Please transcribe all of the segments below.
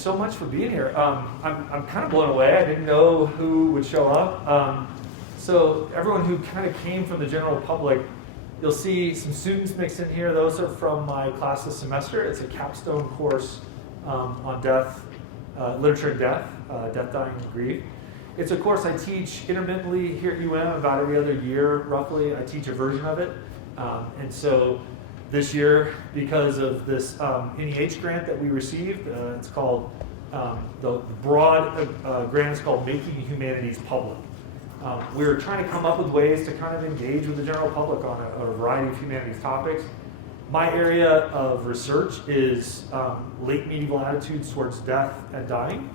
so much for being here. I'm kind of blown away. I didn't know who would show up. So everyone who kind of came from the general public, you'll see some students mixed in here. Those are from my class this semester. It's a capstone course on death, literature and death, death, dying, and grief. It's a course I teach intermittently here at UM about every other year, roughly. I teach a version of it. And so this year, because of this NEH grant that we received, it's called, the broad grant is called Making Humanities Public. We're trying to come up with ways to kind of engage with the general public on a variety of humanities topics. My area of research is late medieval attitudes towards death and dying.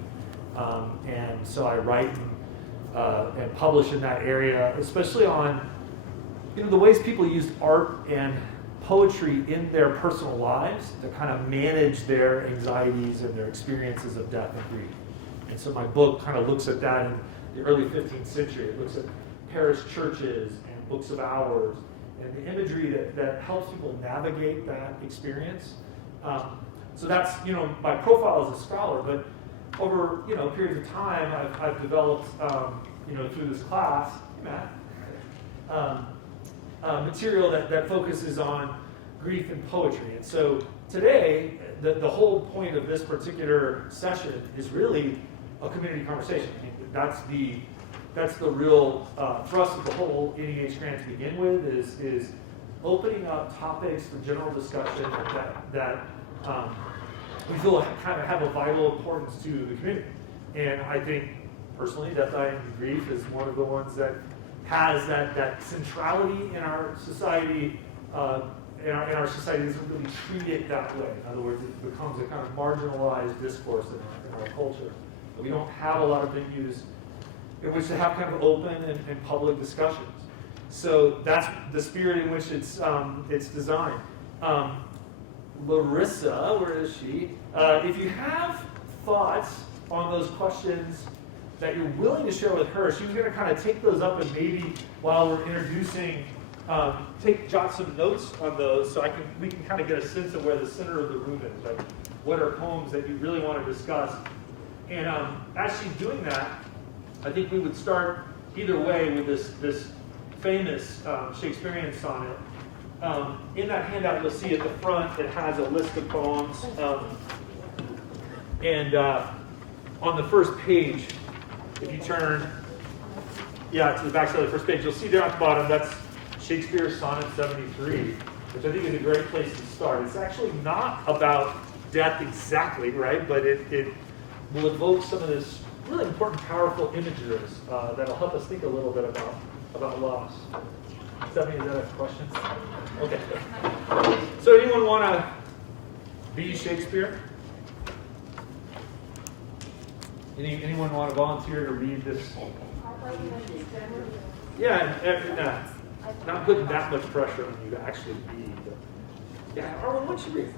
And so I write and publish in that area, especially on the ways people use art and poetry in their personal lives to kind of manage their anxieties and their experiences of death and grief. And so my book kind of looks at that in the early 15th century. It looks at parish churches and books of hours and the imagery that helps people navigate that experience. So that's, my profile as a scholar, but over, periods of time, I've developed, through this class, Matt, material that focuses on grief and poetry. And so today, the whole point of this particular session is really a community conversation. I mean, that's the real thrust of the whole NEH grant to begin with, is opening up topics for general discussion that we feel kind of have a vital importance to the community. And I think, personally, death, dying, and grief is one of the ones that has that centrality in our society. In our society doesn't really treat it that way. In other words, it becomes a kind of marginalized discourse in our culture. We don't have a lot of venues in which to have kind of open and public discussions. So that's the spirit in which it's designed. Larissa, where is she? If you have thoughts on those questions that you're willing to share with her, she was going to kind of take those up and maybe while we're introducing, jot some notes on those so we can kind of get a sense of where the center of the room is. Like, what are poems that you really want to discuss? And as she's doing that, I think we would start either way with this famous Shakespearean sonnet. In that handout, you'll see at the front it has a list of poems. And on the first page, if you turn to the back side of the first page, you'll see there at the bottom, that's Shakespeare's Sonnet 73, which I think is a great place to start. It's actually not about death exactly, right? But it will evoke some of this really important, powerful images that'll help us think a little bit about loss. Stephanie, is that a question? Okay. So anyone want to be Shakespeare? Anyone want to volunteer to read this? Yeah, not putting that much pressure on you to actually be. Yeah, Arwen, why don't you read?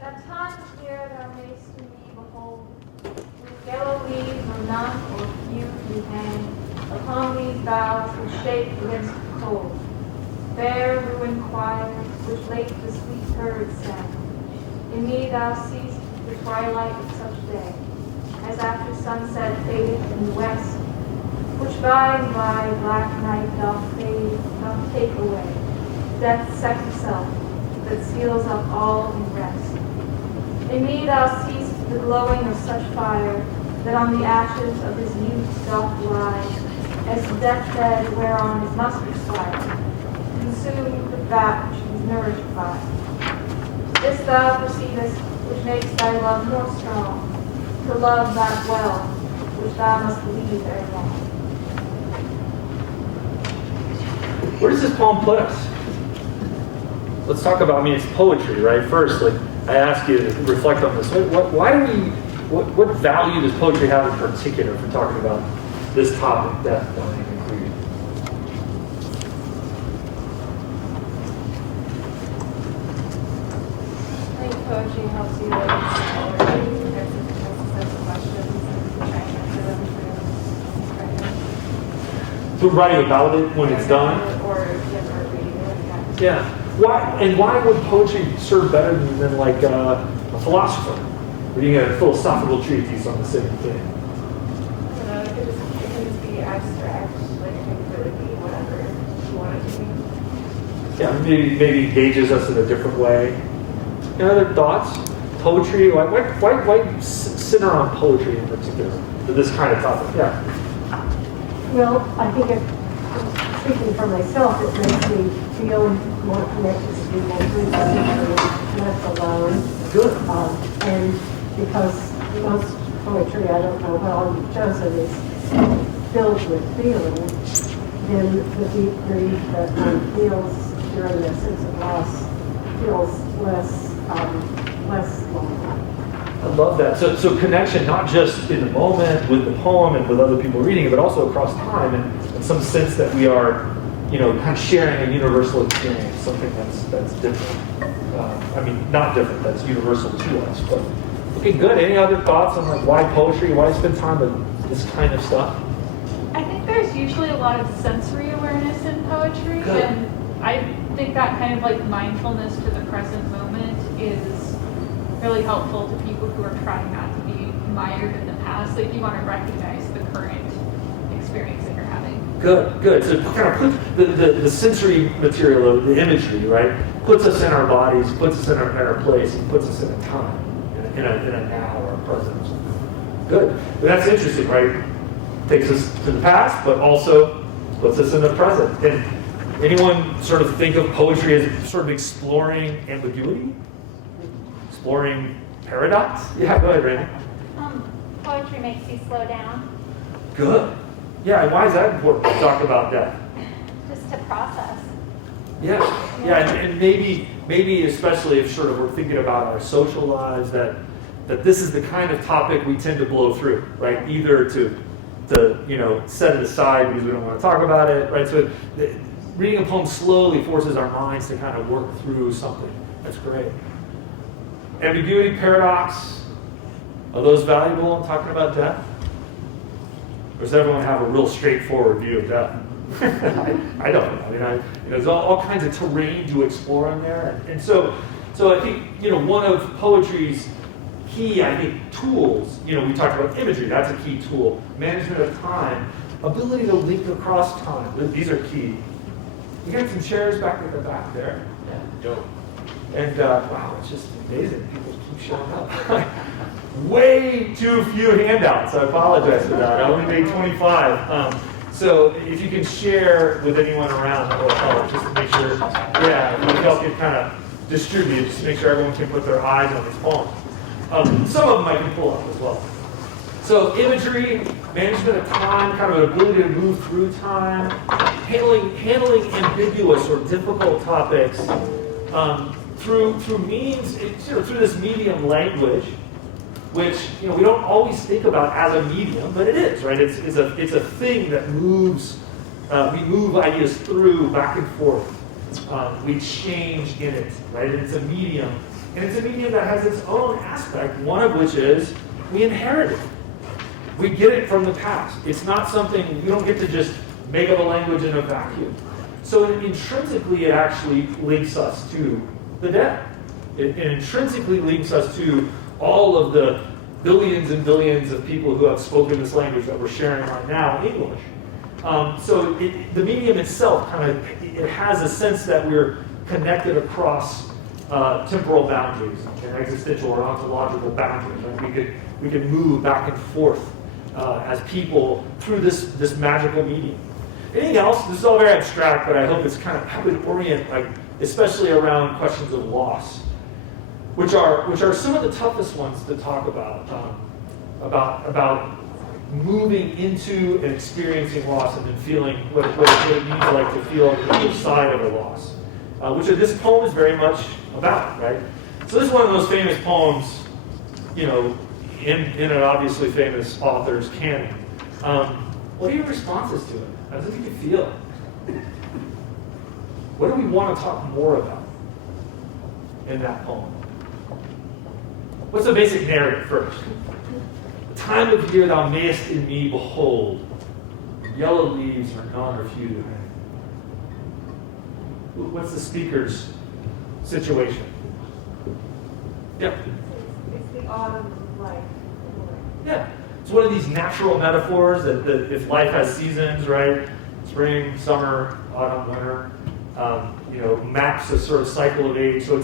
That time here thou mayst to me behold, with yellow leaves or none or few do hang upon these boughs which shake against the cold. Fair ruined choir, which late the sweet birds sang. In me thou seest the twilight of such day, as after sunset fadeth in the west, which by and by black night doth fade, doth take away. Death's second self, that seals up all in rest. In me thou seest the glowing of such fire, that on the ashes of his youth doth lie, as the deathbed whereon his must expire, consumed with that which he was nourished by. This thou perceivest, which makes thy love more strong, to love that well, which thou must leave ere long. Where does this poem put us? Let's talk about, it's poetry, right? First, I ask you to reflect on this. What value does poetry have in particular for talking about this topic, death, dying, and grief? I think poetry helps you live in poetry. There's a set of questions and try and answer them through writing. So writing about it when it's done? Or reading it, Yeah. Why would poetry serve better than like a philosopher reading a philosophical treatise on the same thing? I don't know, it can just be abstract, like it can really be whatever you want it to be. Yeah, maybe engages us in a different way. Any other thoughts? Poetry, why center on poetry in particular for this kind of topic? Yeah. Well, I think speaking for myself, it makes me feel more connected to people who are left alone. Good. And because most poetry, I don't know what all you've chosen, is filled with feeling, then the deep grief that one feels during that sense of loss feels less lonely. I love that. So connection, not just in the moment with the poem and with other people reading it, but also across time, and some sense that we are, kind of sharing a universal experience, something that's different. Not different, that's universal to us. But okay, good. Any other thoughts on like why poetry? Why spend time with this kind of stuff? I think there's usually a lot of sensory awareness in poetry, Good. and I think that kind of like mindfulness to the present moment is really helpful to people who are trying not to be mired in the past. Like you want to recognize the current experience that you're having. Good. So kind of put the sensory material, the imagery, right, puts us in our bodies, puts us in our place, and puts us in a time, in a now or a present. Good. But that's interesting, right? Takes us to the past, but also puts us in the present. And anyone sort of think of poetry as sort of exploring ambiguity? Exploring paradox? Yeah, go ahead, Randy. Poetry makes you slow down, Good. Yeah, and why is that important to talk about death? just to process. Yeah, and maybe especially if sort of we're thinking about our social lives, that this is the kind of topic we tend to blow through, right? Either to set it aside because we don't want to talk about it, right? So reading a poem slowly forces our minds to kind of work through something. That's great. Ambiguity, paradox, are those valuable in talking about death? Or does everyone have a real straightforward view of death? I don't. There's all kinds of terrain to explore in there. And so I think, one of poetry's key, tools, we talked about imagery, that's a key tool. Management of time, ability to link across time, these are key. You got some chairs back at the back there. Yeah, dope. And wow, it's just amazing. People keep showing up. Way too few handouts. I apologize for that. I only made 25. So if you can share with anyone around, that will help, just to make sure, if y'all can kind of distribute, just to make sure everyone can put their eyes on these poems. Some of them I can pull up as well. So imagery, management of time, kind of an ability to move through time, handling ambiguous or difficult topics through means, through this medium language, which we don't always think about as a medium, but it is, right? It's a thing that moves. We move ideas through, back and forth. We change in it, right? And it's a medium, and it's a medium that has its own aspect. One of which is we inherit it. We get it from the past. It's not something we don't get to just make up a language in a vacuum. So intrinsically, it actually links us to the dead. It intrinsically links us to all of the billions and billions of people who have spoken this language that we're sharing right now in English. So the medium itself it has a sense that we're connected across temporal boundaries and existential or ontological boundaries. Right? We can move back and forth as people through this magical medium. Anything else? This is all very abstract, but I hope it's kind of how we orient, especially around questions of loss, which are some of the toughest ones to talk about moving into and experiencing loss and then feeling what it means to feel on the other side of a loss, which this poem is very much about, right? So this is one of those famous poems, in an obviously famous author's canon. What are your responses to it? How does it make you feel? What do we want to talk more about in that poem? What's the basic narrative first? The time of year thou mayest in me behold, yellow leaves are none or few. What's the speaker's situation. Yeah. It's the autumn of life. Yeah. It's one of these natural metaphors that if life has seasons, right? Spring, summer, autumn, winter. Maps a sort of cycle of age. So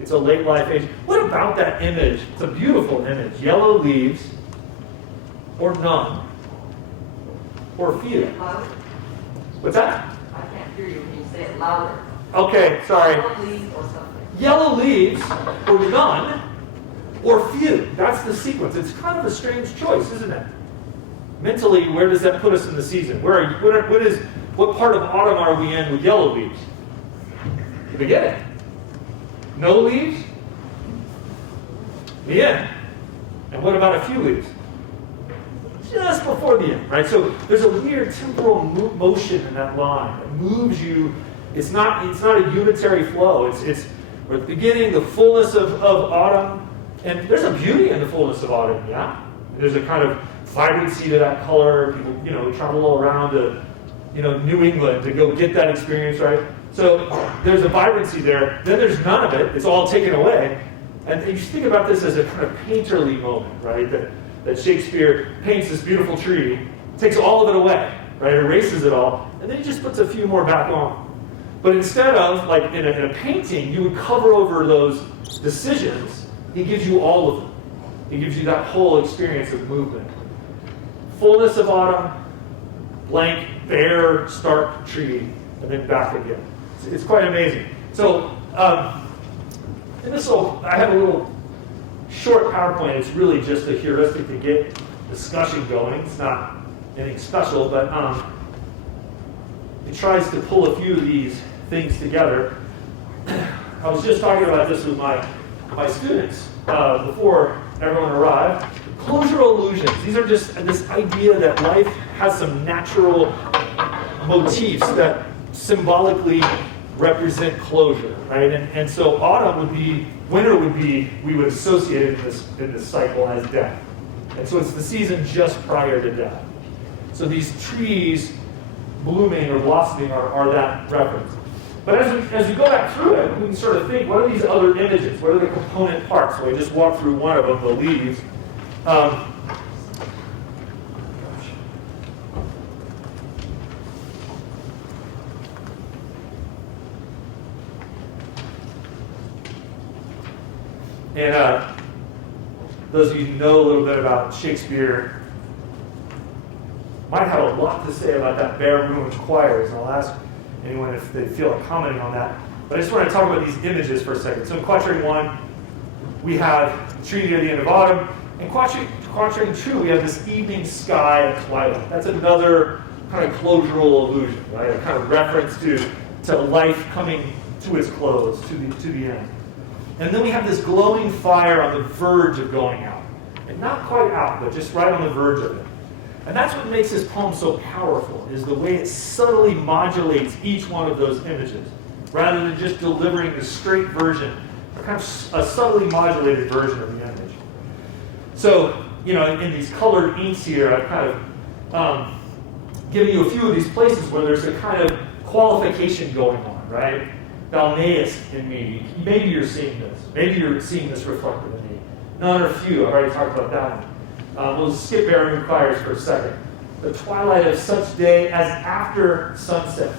it's a late life age. What about that image? It's a beautiful image. Yellow leaves, or none, or few. Louder? What's that? I can't hear you when you say it louder. Okay, sorry. Leaves or something. Yellow leaves, or none, or few. That's the sequence. It's kind of a strange choice, isn't it? Mentally, where does that put us in the season? What part of autumn are we in with yellow leaves? The beginning. No leaves? The end. And what about a few leaves? Just before the end, right? So there's a weird temporal motion in that line. It moves you. It's not a unitary flow. We're at the beginning, the fullness of autumn, and there's a beauty in the fullness of autumn, yeah? There's a kind of vibrancy to that color. People, travel around to, New England to go get that experience, right? So there's a vibrancy there. Then there's none of it. It's all taken away. And you think about this as a kind of painterly moment, right? That Shakespeare paints this beautiful tree, takes all of it away, right? Erases it all, and then he just puts a few more back on. But instead of, like in a painting, you would cover over those decisions, he gives you all of them. He gives you that whole experience of movement. Fullness of autumn, blank, bare, stark tree, and then back again. It's quite amazing. So, I have a little short PowerPoint. It's really just a heuristic to get discussion going. It's not anything special, but it tries to pull a few of these things together. I was just talking about this with my students before everyone arrived. Closure illusions. These are just this idea that life has some natural motifs that symbolically represent closure, right? And so winter would be, we would associate it in this cycle as death. And so it's the season just prior to death. So these trees blooming or blossoming are that reference. But as we go back through it, we can sort of think, what are these other images? What are the component parts? So I just walked through one of them, the leaves. And those of you who know a little bit about Shakespeare might have a lot to say about that bare room of choirs, and I'll ask anyone if they feel like commenting on that. But I just want to talk about these images for a second. So in Quatrain 1, we have the tree near the end of autumn. In Quatrain 2, we have this evening sky at twilight. That's another kind of closural illusion, right? A kind of reference to life coming to its close, to the end. And then we have this glowing fire on the verge of going out. And not quite out, but just right on the verge of it. And that's what makes this poem so powerful, is the way it subtly modulates each one of those images, rather than just delivering the straight version, a kind of a subtly modulated version of the image. So, in these colored inks here, I've kind of given you a few of these places where there's a kind of qualification going on, right? Thou mayest in me. Maybe you're seeing this. Maybe you're seeing this reflected in me. None or few. I've already talked about that one. We'll skip Baron choirs for a second. The twilight of such day as after sunset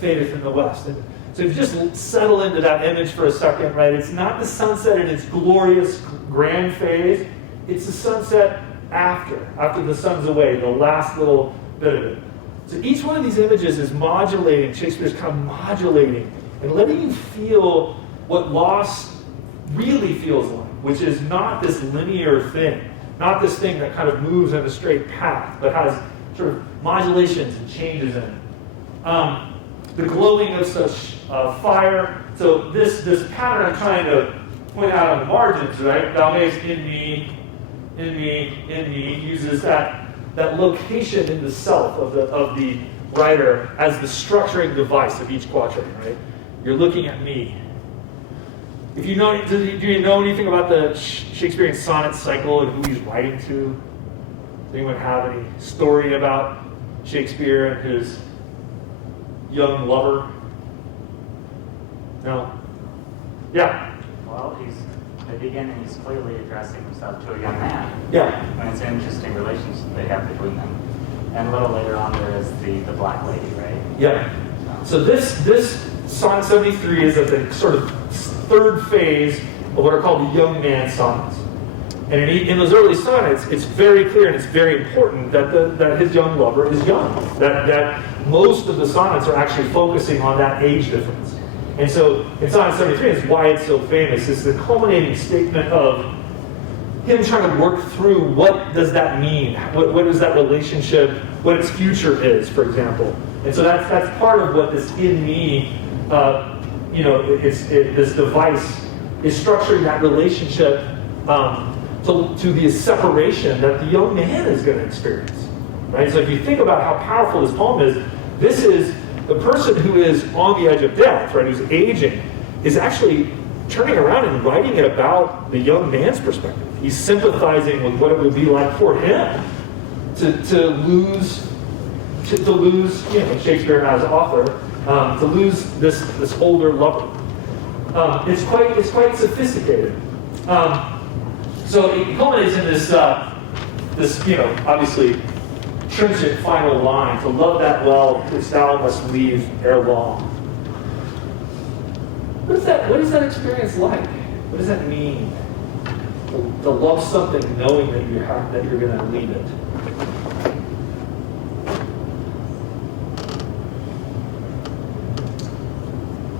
fadeth in the west. And so if you just settle into that image for a second, right? It's not the sunset in its glorious grand phase. It's the sunset after the sun's away, the last little bit of it. So each one of these images is modulating, Shakespeare's kind of modulating and letting you feel what loss really feels like, which is not this linear thing, not this thing that kind of moves in a straight path, but has sort of modulations and changes in it. The glowing of such fire. So this pattern I'm trying to point out on the margins, right? Thou mayest in me, uses that location in the self of the writer as the structuring device of each quatrain, right? You're looking at me. If you know, do you know anything about the Shakespearean sonnet cycle and who he's writing to? Does anyone have any story about Shakespeare and his young lover? No? Yeah, Well, at the beginning, he's clearly addressing himself to a young man. yeah, And it's an interesting relationship they have between them. And a little later on, there is the black lady, right? yeah. So this Sonnet 73 is at the sort of third phase of what are called the young man sonnets. And in those early sonnets, it's very clear and it's very important that his young lover is young. That most of the sonnets are actually focusing on that age difference. And so in Sonnet 73 is why it's so famous. It's the culminating statement of him trying to work through what does that mean? What is that relationship? What its future is, for example. And so that's part of what this in me, this device is structuring that relationship to the separation that the young man is going to experience. Right? So if you think about how powerful this poem is, this is the person who is on the edge of death, right, who's aging, is actually turning around and writing it about the young man's perspective. He's sympathizing with what it would be like for him to lose, Shakespeare as author, to lose this older lover. It's quite sophisticated. So it culminates in this obviously stringent final line: to love that well which thou must leave ere long. What is that experience like? What does that mean? To love something knowing that you're going to leave it.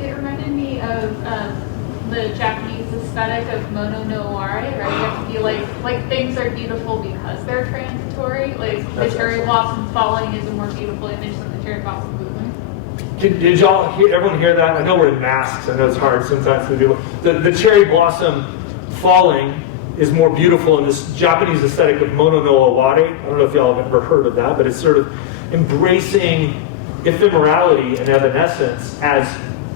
It reminded me of the Japanese aesthetic of mono noire, right? You have to be like things are beautiful because they're transitory. Like the cherry blossom falling is a more beautiful image than the cherry blossom moving. Did y'all everyone hear that? I know we're in masks. I know it's hard sometimes for people. The cherry blossom falling is more beautiful in this Japanese aesthetic of mono no aware. I don't know if y'all have ever heard of that, but it's sort of embracing ephemerality and evanescence as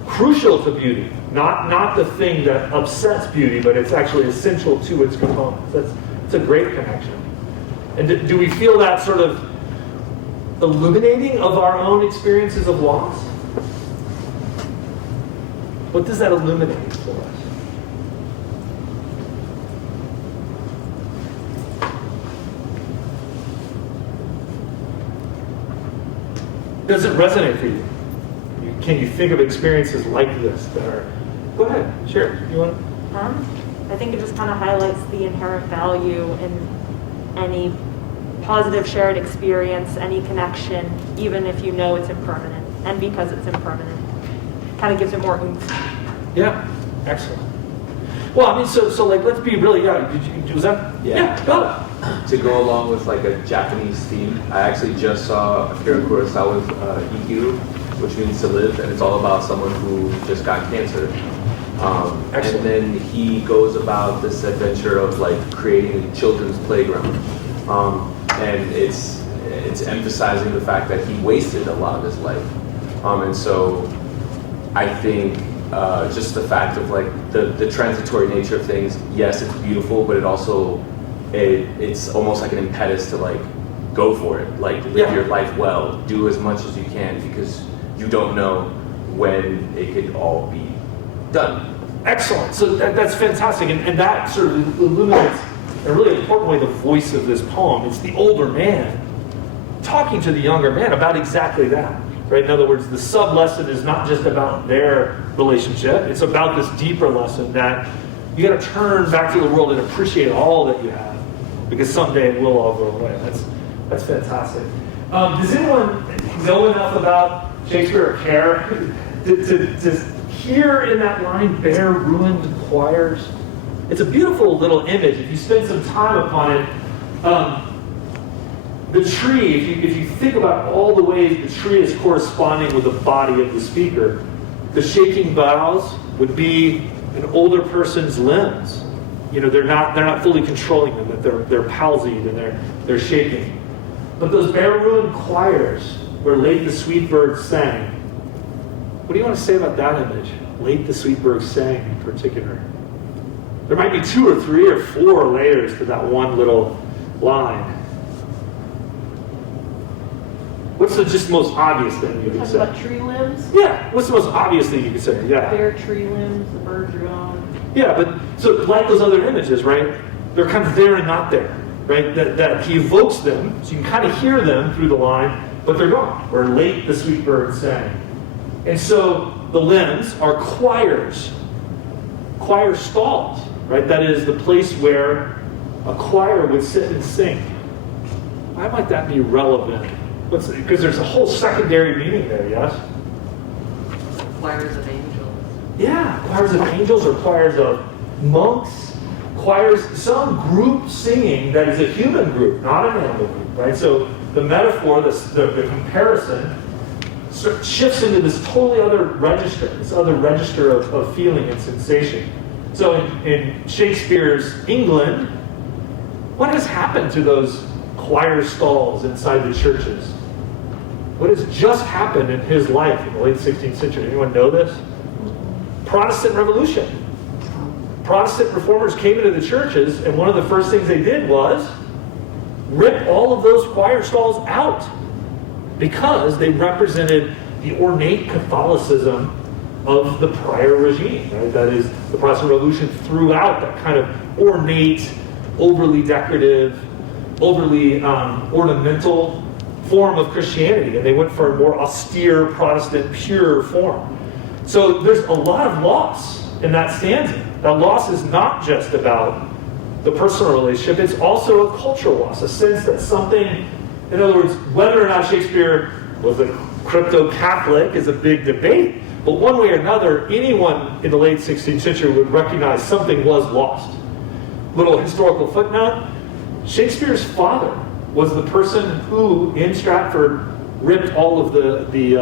crucial to beauty. Not the thing that upsets beauty, but it's actually essential to its components. It's a great connection. And do we feel that sort of illuminating of our own experiences of loss? What does that illuminate for us? Does it resonate for you? Can you think of experiences like this that are... Go ahead, share. You want to? I think it just kind of highlights the inherent value in any positive shared experience, any connection, even if you know it's impermanent. And because it's impermanent, kind of gives it more oomph. Yeah, excellent. Well, I mean, so like, let's be really... was that... Yeah, go. To go along with like a Japanese theme, I actually just saw Akira Kurosawa's Ikiru, which means to live, and it's all about someone who just got cancer. And then he goes about this adventure of like creating a children's playground. And it's emphasizing the fact that he wasted a lot of his life. And so I think just the fact of like the transitory nature of things, yes, it's beautiful, but it also, it's almost like an impetus to like go for it, like live your life well, do as much as you can, because you don't know when it could all be done. Excellent. So that's fantastic, and that sort of illuminates in a really important way the voice of this poem. It's the older man talking to the younger man about exactly that. Right? In other words, the sub-lesson is not just about their relationship. It's about this deeper lesson that you got to turn back to the world and appreciate all that you have, because someday it will all go away. That's fantastic. Does anyone know enough about Shakespeare or care to hear in that line, bare ruined choirs? It's a beautiful little image. If you spend some time upon it, the tree, if you think about all the ways the tree is corresponding with the body of the speaker, the shaking boughs would be an older person's limbs. You know, they're not fully controlling them, that they're palsied and they're shaking. But those bare ruined choirs where late the sweet birds sang. What do you want to say about that image? Late the sweet birds sang in particular. There might be 2 or 3 or 4 layers to that one little line. What's the just most obvious thing you could Talking say? about tree limbs, Yeah, what's the most obvious thing you could say? Yeah. bare tree limbs, the birds are gone. Yeah, but so like those other images, right? They're kind of there and not there, right? That he evokes them, so you can kind of hear them through the line, but they're gone. Or late the sweet bird sang. And so the limbs are choirs, choir stalls, right? That is the place where a choir would sit and sing. Why might that be relevant? Because there's a whole secondary meaning there, yes? Choirs of angels. Yeah, choirs of angels or choirs of monks, choirs, some group singing that is a human group, not an animal group, right? So the metaphor, the comparison, sort of shifts into this totally other register, of feeling and sensation. So in Shakespeare's England, what has happened to those choir stalls inside the churches? What has just happened in his life in the late 16th century? Anyone know this? Protestant Revolution. Protestant reformers came into the churches, and one of the first things they did was rip all of those choir stalls out because they represented the ornate Catholicism of the prior regime. Right? That is, the Protestant Revolution threw out that kind of ornate, overly decorative, overly ornamental form of Christianity, and they went for a more austere, Protestant, pure form. So there's a lot of loss in that stanza. That loss is not just about the personal relationship, it's also a cultural loss, a sense that something, in other words, whether or not Shakespeare was a crypto-Catholic is a big debate, but one way or another, anyone in the late 16th century would recognize something was lost. Little historical footnote, Shakespeare's father was the person who, in Stratford, ripped all of the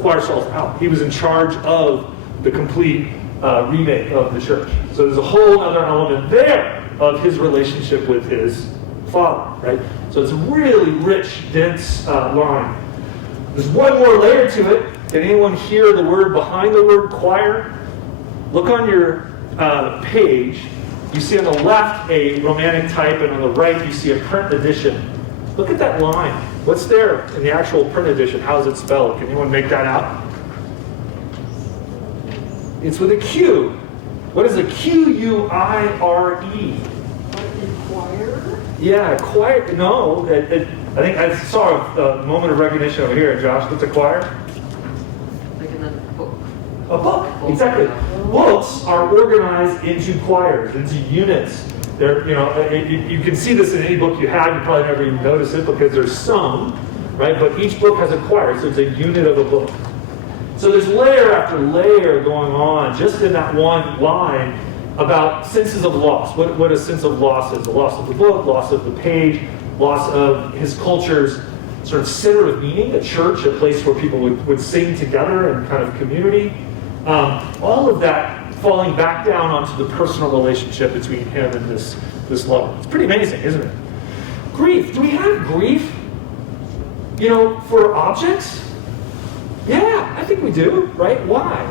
choir stalls out. He was in charge of the complete remake of the church. So there's a whole other element there of his relationship with his father, right? So it's a really rich, dense line. There's one more layer to it. Can anyone hear the word behind the word choir? Look on your page. You see on the left a romantic type, and on the right you see a print edition. Look at that line. What's there in the actual print edition? How is it spelled? Can anyone make that out? It's with a Q. What is a Q-U-I-R-E? Inquire? Yeah, choir. No, I think I saw a moment of recognition over here. Josh, what's a choir? Like in a book. A book, exactly. Books are organized into choirs, into units. They're, you can see this in any book you have. You probably never even notice it because there's some, right? But each book has a choir, so it's a unit of a book. So there's layer after layer going on just in that one line about senses of loss. What a sense of loss is. The loss of the book, loss of the page, loss of his culture's sort of center of meaning, a church, a place where people would sing together in kind of community. All of that falling back down onto the personal relationship between him and this lover. It's pretty amazing, isn't it? Grief. Do we have grief, for objects? Yeah, I think we do, right? Why?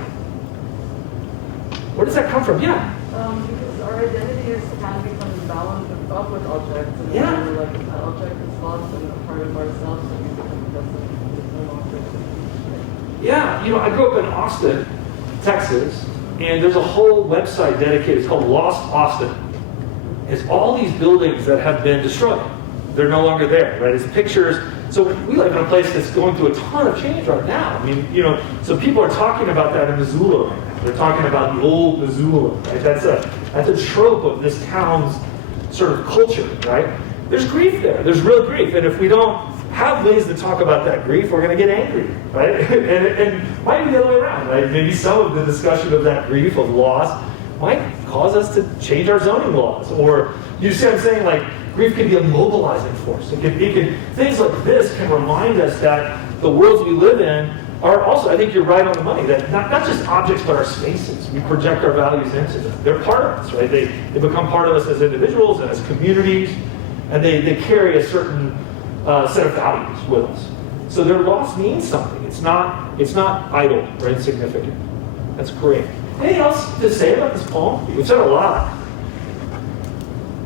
Where does that come from? Yeah. Because our identity is kind of become imbalanced with public objects, and Yeah. then like if that object is lost and a part of ourselves, so we become present with no object. Yeah, I grew up in Austin, Texas, and there's a whole website dedicated. It's called Lost Austin. It's all these buildings that have been destroyed. They're no longer there, right? It's pictures. So we live in a place that's going through a ton of change right now. I mean, so people are talking about that in Missoula right now. They're talking about the old Missoula, right? That's a trope of this town's sort of culture, right? There's grief there. There's real grief. And if we don't have ways to talk about that grief, we're going to get angry, right? and might be the other way around, right? Maybe some of the discussion of that grief, of loss, might cause us to change our zoning laws. Or, you see what I'm saying? Like, grief can be a mobilizing force. Things like this can remind us that the worlds we live in are also, I think you're right on the money, that not just objects, but our spaces. We project our values into them. They're part of us, right? They become part of us as individuals and as communities, and they carry a certain set of values with us. So their loss means something. It's not idle or insignificant. That's great. Anything else to say about this poem? We've said a lot.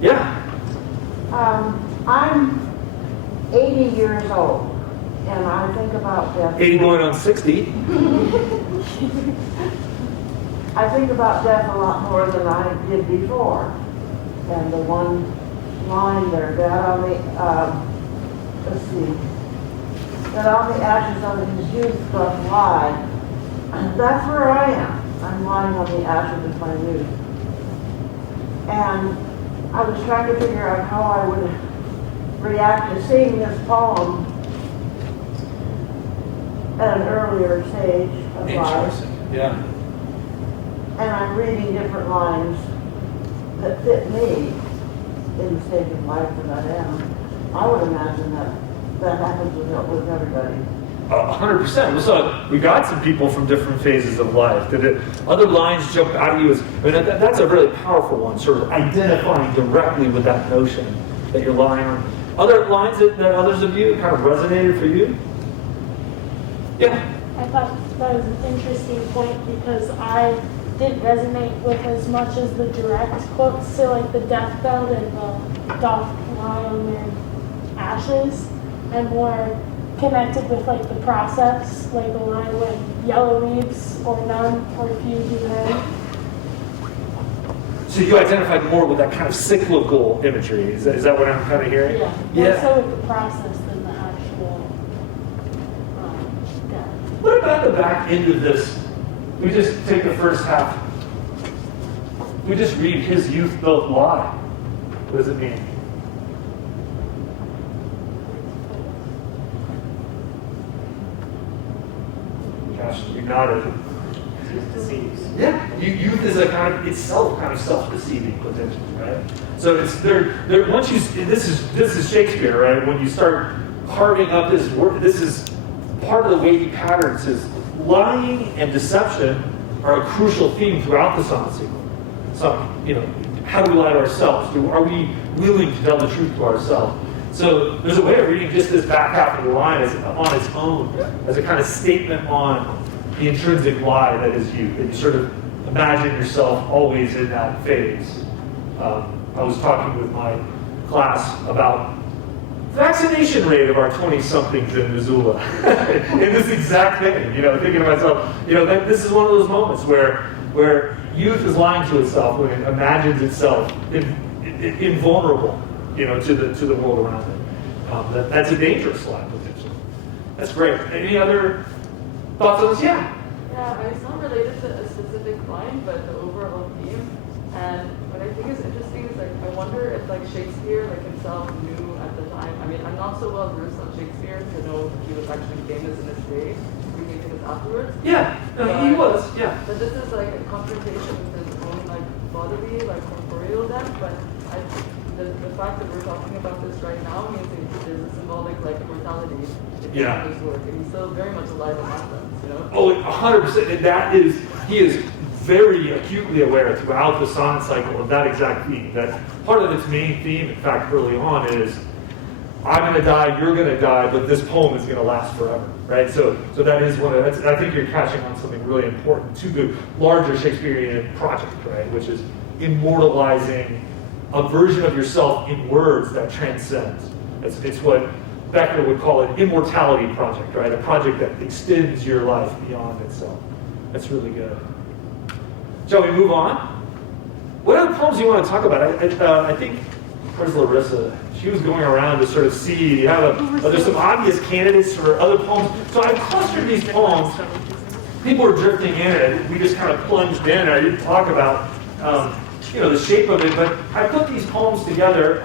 Yeah. I'm 80 years old, And I think about death. 80 going on 60. I think about death a lot more than I did before. And the one line there, that on the, let's see, that on the ashes of his youth doth lie. That's where I am. I'm lying on the ashes of my youth. And I was trying to figure out how I would react to seeing this poem at an earlier stage of life. Interesting. Yeah. And I'm reading different lines that fit me in the stage of life that I am. I would imagine that happens with everybody. 100%. So we got some people from different phases of life. Did other lines jump out at you? That's a really powerful one, sort of identifying directly with that notion that you're lying on. Other lines that others of you kind of resonated for you? Yeah. I thought that was an interesting point because I didn't resonate with as much as the direct quotes. So like the death bell and the doth lie on their ashes. I'm more connected with like the process, like the line with yellow leaves or none or few do hang. So you identified more with that kind of cyclical imagery. Is that what I'm kind of hearing? Yeah. Yeah. More so with the process than the actual death. What about the back end of this? We just take the first half. We just read his youth-built lie. What does it mean? Gosh, you nodded. Youth deceives. Yeah, youth is a kind of itself kind of self-deceiving potentially, right? So it's there. Once you this is Shakespeare, right? When you start carving up his work, this is part of the way he patterns his lying and deception are a crucial theme throughout the sonnet sequence. So how do we lie to ourselves? Are we willing to tell the truth to ourselves? So there's a way of reading just this back half of the line as on its own, as a kind of statement on the intrinsic lie that is youth, and you sort of imagine yourself always in that phase. I was talking with my class about the vaccination rate of our 20-somethings in Missoula. In this exact thing, thinking to myself, that this is one of those moments where youth is lying to itself when it imagines itself invulnerable, to the world around it. That's a dangerous lie, potentially. That's great. Any other thoughts on this? Yeah. Yeah, it's not related to a specific line, but the overall theme. And what I think is interesting is I wonder if Shakespeare himself knew at the time. I mean, I'm not so well versed on Shakespeare to know if he was actually famous in his day. We can think afterwards. Yeah, he was. Yeah. But this is a confrontation with his own bodily, corporeal death. But the fact that we're talking about this right now means there's a symbolic immortality in his work, and he's still very much alive in that sense. Oh, 100%. And he is very acutely aware throughout the sonnet cycle of that exact theme. That part of its main theme, in fact, early on is, I'm going to die, you're going to die, but this poem is going to last forever, right? So that is one of, I think you're catching on something really important to the larger Shakespearean project, right? Which is immortalizing a version of yourself in words that transcends. It's what Becker would call an immortality project, right? A project that extends your life beyond itself. That's really good. Shall we move on? What other poems do you want to talk about? I think, where's Larissa? She was going around to sort of see, there's some obvious candidates for other poems. So I clustered these poems. People were drifting in, and we just kind of plunged in, and I didn't talk about the shape of it, but I put these poems together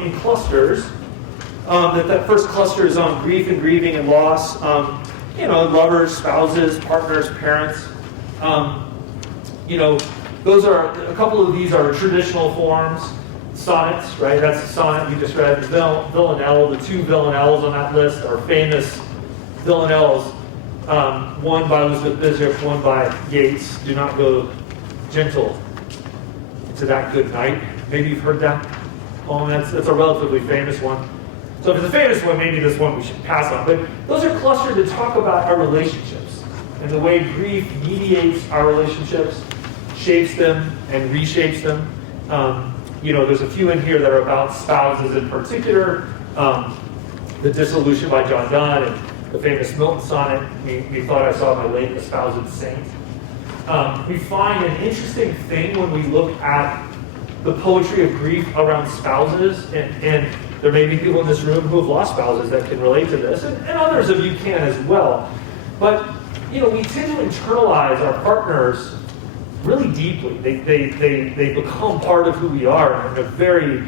in clusters. That first cluster is on grief and grieving and loss. Lovers, spouses, partners, parents. Those are, a couple of these are traditional forms. Sonnets, right? That's the sonnet we just read. The villanelle, the two villanelles on that list are famous villanelles. One by Elizabeth Bishop, one by Yeats. Do not go gentle to that good night. Maybe you've heard that poem. That's a relatively famous one. So if it's a famous one, maybe this one we should pass on. But those are clustered to talk about our relationships and the way grief mediates our relationships, shapes them, and reshapes them. There's a few in here that are about spouses in particular. The Dissolution by John Donne and the famous Milton sonnet, Methought I saw my late espoused saint. We find an interesting thing when we look at the poetry of grief around spouses, and there may be people in this room who have lost spouses that can relate to this, and others of you can as well. But we tend to internalize our partners really deeply. They become part of who we are in a very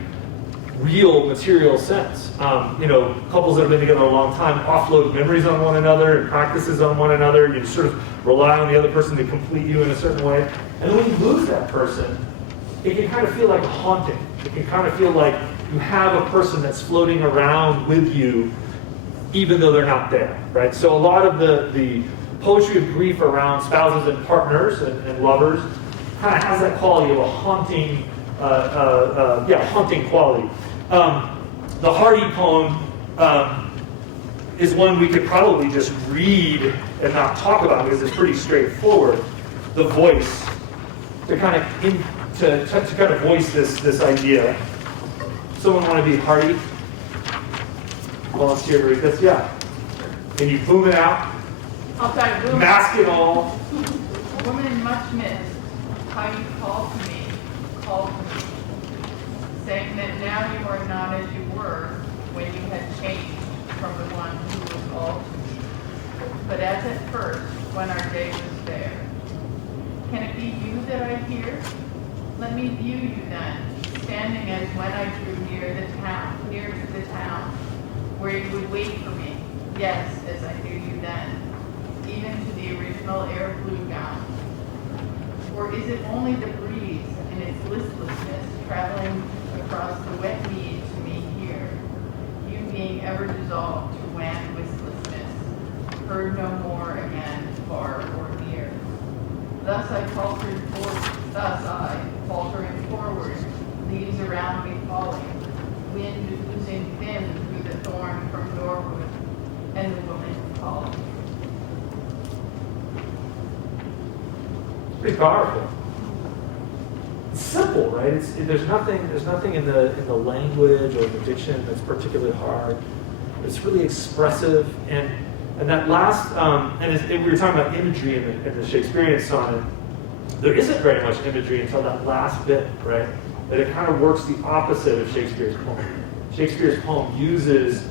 real, material sense. Couples that have been together a long time offload memories on one another and practices on one another. You sort of rely on the other person to complete you in a certain way. And then when you lose that person, it can kind of feel like a haunting. It can kind of feel like you have a person that's floating around with you, even though they're not there, right? So a lot of the poetry of grief around spouses and partners and lovers kind of has that quality of a haunting, haunting quality. The Hardy poem is one we could probably just read and not talk about because it's pretty straightforward. The voice to kind of voice this idea. Someone want to be Hardy? Volunteer to read this? Yeah. Can you boom it out? I'll try to boom. Mask it all. Woman much missed, how you called to me, saying that now you are not as you were when you had changed from the one who was all to me. But as at first, when our day was fair. Can it be you that I hear? Let me view you then, standing as when I drew near to the town, where you would wait for me. Yes, as I hear you then, even to the original air blue gown. Or is it only the breeze and its listlessness traveling across the wet mead to me here, you being ever dissolved to wan listlessness, heard no more again, far or near. Thus I faltering forward, leaves around me falling, wind oozing thin through the thorn from doorwood, and the woman calling. Pretty powerful. It's simple, right? There's nothing in the language or the diction that's particularly hard. It's really expressive, and that last and we were talking about imagery in the Shakespearean sonnet. There isn't very much imagery until that last bit, right? That it kind of works the opposite of Shakespeare's poem. Shakespeare's poem uses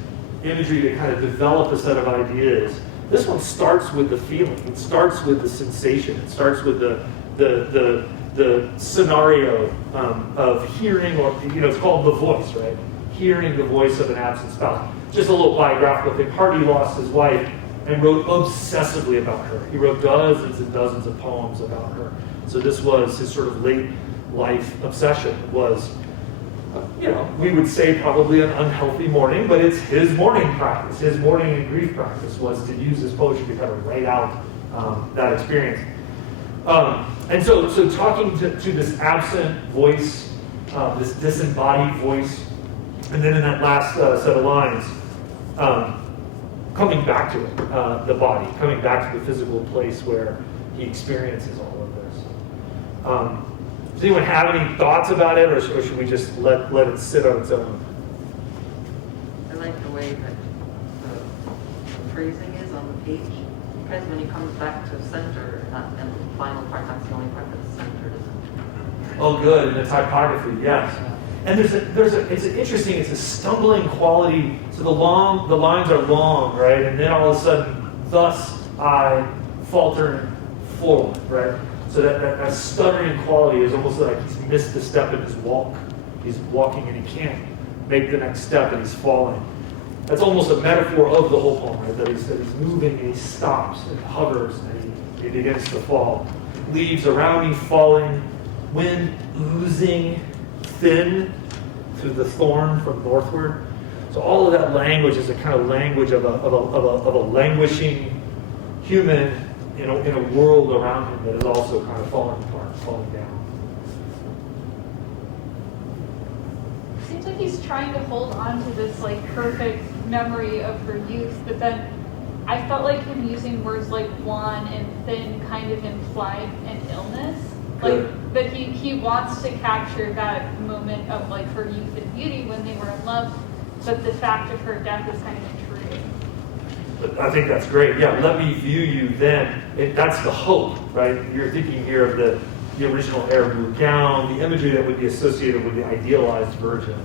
imagery to kind of develop a set of ideas. This one starts with the feeling. It starts with the sensation. It starts with the scenario of hearing, or it's called the voice, right? Hearing the voice of an absent spouse. Just a little biographical thing. Hardy lost his wife and wrote obsessively about her. He wrote dozens and dozens of poems about her. So this was his sort of late life obsession. It was, we would say probably an unhealthy mourning, but it's his mourning practice. His mourning and grief practice was to use his poetry to kind of write out that experience. And so talking to this absent voice, this disembodied voice, and then in that last set of lines, coming back to it, the body, coming back to the physical place where he experiences all of this. Does anyone have any thoughts about it, or should we just let it sit on its own? I like the way that the phrasing is on the page, because when he comes back to center, and the final part, that's the only part that's centered, isn't it? Oh, good. In the typography, yes. And it's interesting. It's a stumbling quality. So the lines are long, right? And then all of a sudden, thus I falter forward, right? So that stuttering quality is almost like he's missed a step in his walk. He's walking and he can't make the next step and he's falling. That's almost a metaphor of the whole poem, right? That he's moving and he stops and hovers and he begins to fall. Leaves around me falling, wind oozing thin through the thorn from northward. So all of that language is a kind of language of a languishing human in a world around him that is also kind of falling apart, falling down. Seems like he's trying to hold on to this perfect memory of her youth, but then I felt like him using words like wan and thin kind of implied an illness. That he wants to capture that moment of her youth and beauty when they were in love, but the fact of her death is kind of intruding. But I think that's great. Yeah, let me view you then. That's the hope, right? You're thinking here of the original air blue gown, the imagery that would be associated with the idealized virgin.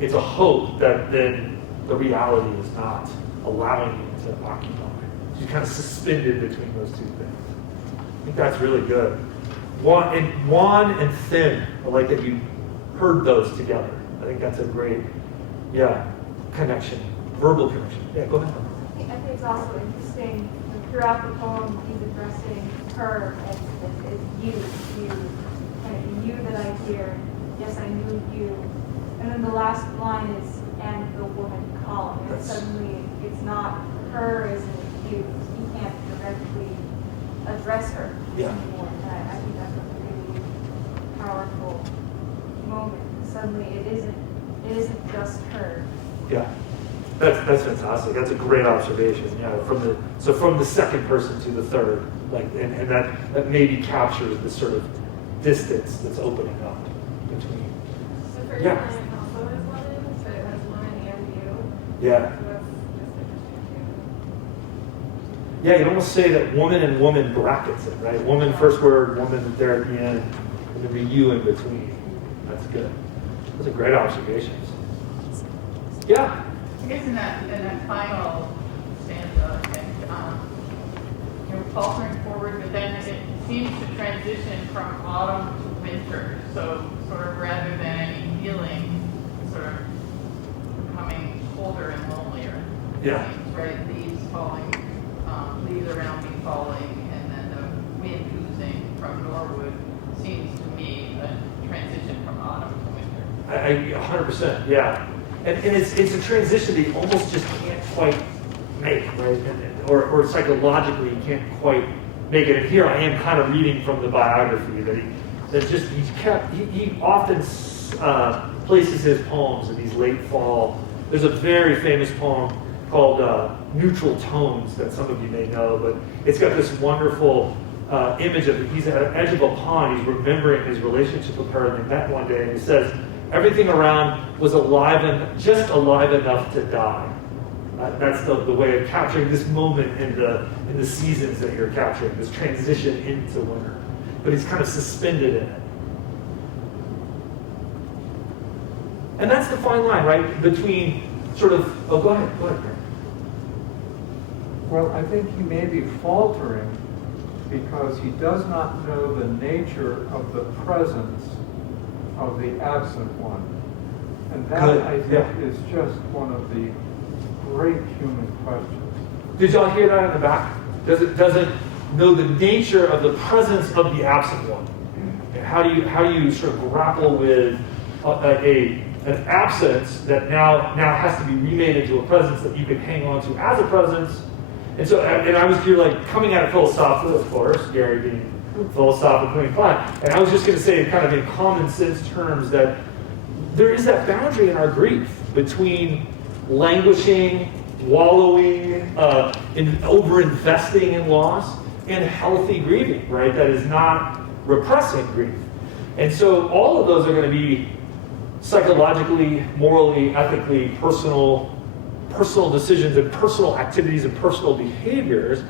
It's a hope that then the reality is not allowing you to occupy. You're kind of suspended between those two things. I think that's really good. Wan and thin. I like that you heard those together. I think that's a great, connection, verbal connection. Yeah, go ahead. I think it's also interesting throughout the poem he's addressing her as you, kind of you that I hear. Yes, I knew you. And then the last line is and the woman calling. And suddenly it's not her as in you. He can't directly address her anymore. And I think that's a really powerful moment. Suddenly it isn't just her. Yeah. That's fantastic. That's a great observation. Yeah, from the second person to the third, and that maybe captures the sort of distance that's opening up between. So for Yeah. you, it also has woman, so it has woman and you. Yeah. So that's interesting too. Yeah, you'd almost say that woman and woman brackets it, right? Woman first word, woman there at the end, and then the you in between. That's good. Those are great observations. Yeah. I guess in that final stanza, I think, you're faltering forward, but then it seems to transition from autumn to winter. So sort of rather than any healing, sort of becoming colder and lonelier. Yeah. It seems, right? Leaves falling, leaves around me falling, and then the wind oozing from Norwood seems to me a transition from autumn to winter. 100%, yeah. And it's a transition that you almost just can't quite make, right? Or psychologically you can't quite make it. And here I am kind of reading from the biography that he often places his poems in these late fall. There's a very famous poem called Neutral Tones that some of you may know, but it's got this wonderful image of he's at the edge of a pond. He's remembering his relationship with her, and they met one day, and he says, everything around was just alive enough to die. That's the way of capturing this moment in the seasons that you're capturing, this transition into winter. But he's kind of suspended in it. And that's the fine line, right? Between sort of, go ahead. Well, I think he may be faltering because he does not know the nature of the presence of the absent one. And that, I think, is just one of the great human questions. Did y'all hear that in the back? Does it know the nature of the presence of the absent one? And how do you sort of grapple with an absence that now has to be remade into a presence that you can hang on to as a presence? And so, and I was here coming at it philosophically, of course, Gary being philosophically inclined. And I was just going to say, kind of in common sense terms, that there is that boundary in our grief between languishing, wallowing, in over-investing in loss, and healthy grieving, right? That is not repressing grief. And so all of those are going to be psychologically, morally, ethically, personal decisions and personal activities and personal behaviors,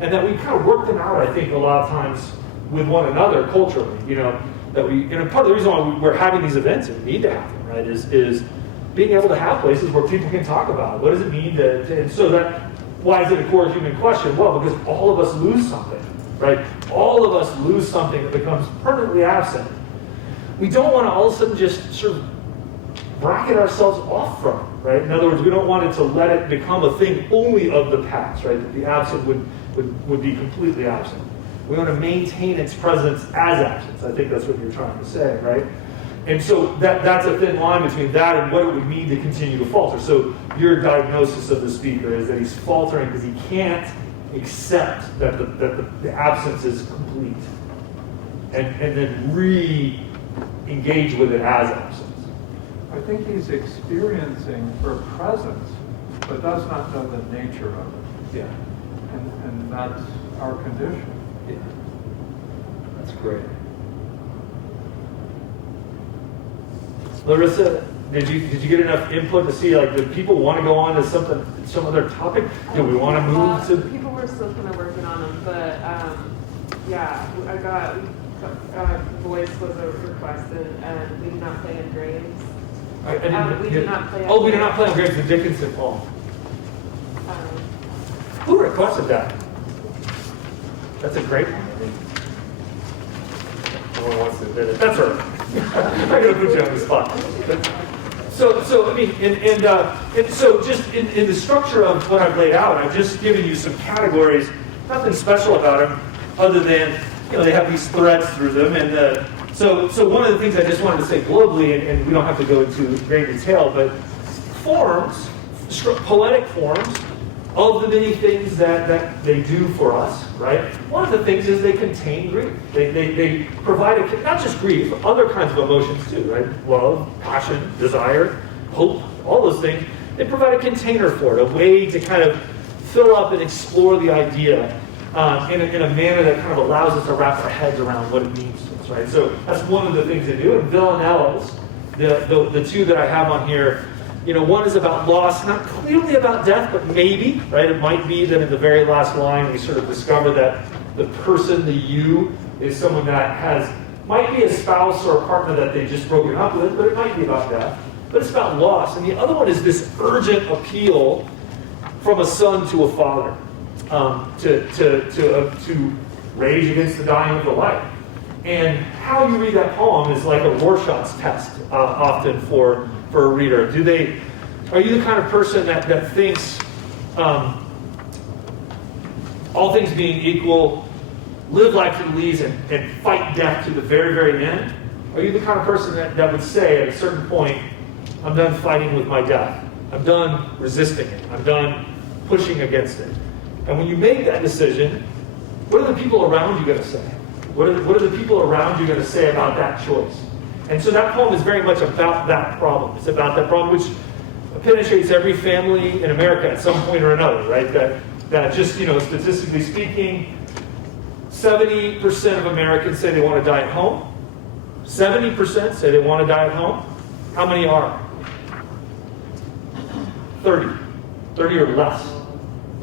and that we kind of work them out, I think, a lot of times with one another culturally, part of the reason why we're having these events and we need to have them, right, is being able to have places where people can talk about it. What does it mean and so that, why is it a core human question? Well, because all of us lose something, right? All of us lose something that becomes permanently absent. We don't want to all of a sudden just sort of bracket ourselves off from it, right? In other words, we don't want it to let it become a thing only of the past, right? That the absent would be completely absent. We want to maintain its presence as absence. I think that's what you're trying to say, right? And so that's a thin line between that and what it would mean to continue to falter. So your diagnosis of the speaker is that he's faltering because he can't accept that the absence is complete and then re-engage with it as absence. I think he's experiencing her presence, but does not know the nature of it. Yeah. And that's our condition. Yeah. That's great. Larissa, Did you get enough input to see, like, do people want to go on to some other topic? Do we want to move to? People were still kind of working on them, but yeah, I got voice was a request, and we did not play in graves. We did not play. Oh, we did not play on Graves, the Dickinson poem. Who requested that? That's a great one. I think. No one wants to admit it. That's her. I'm gonna put you on the spot. So I mean, and so just in the structure of what I've laid out, I've just given you some categories. Nothing special about them, other than they have these threads through them. And so one of the things I just wanted to say globally, and we don't have to go into great detail, but forms, poetic forms of the many things that they do for us, right? One of the things is they contain grief. They provide not just grief, other kinds of emotions too, right? Love, passion, desire, hope, all those things. They provide a container for it, a way to kind of fill up and explore the idea in a manner that kind of allows us to wrap our heads around what it means to us, right? So that's one of the things they do. And villanelles, the two that I have on here, one is about loss, not clearly about death, but maybe, right? It might be that in the very last line we sort of discover that the person, the you, is someone that might be a spouse or a partner that they've just broken up with, but it might be about death. But it's about loss. And the other one is this urgent appeal from a son to a father to rage against the dying of the light. And how you read that poem is like a Rorschach's test often for a reader. Are you the kind of person that thinks, all things being equal, live life to the least and fight death to the very, very end? Are you the kind of person that would say at a certain point, I'm done fighting with my death. I'm done resisting it. I'm done pushing against it. And when you make that decision, what are the people around you going to say? What are the people around you going to say about that choice? And so that poem is very much about that problem. It's about that problem which penetrates every family in America at some point or another, right? That just, statistically speaking, 70% of Americans say they want to die at home. 70% say they want to die at home. How many are? 30 or less,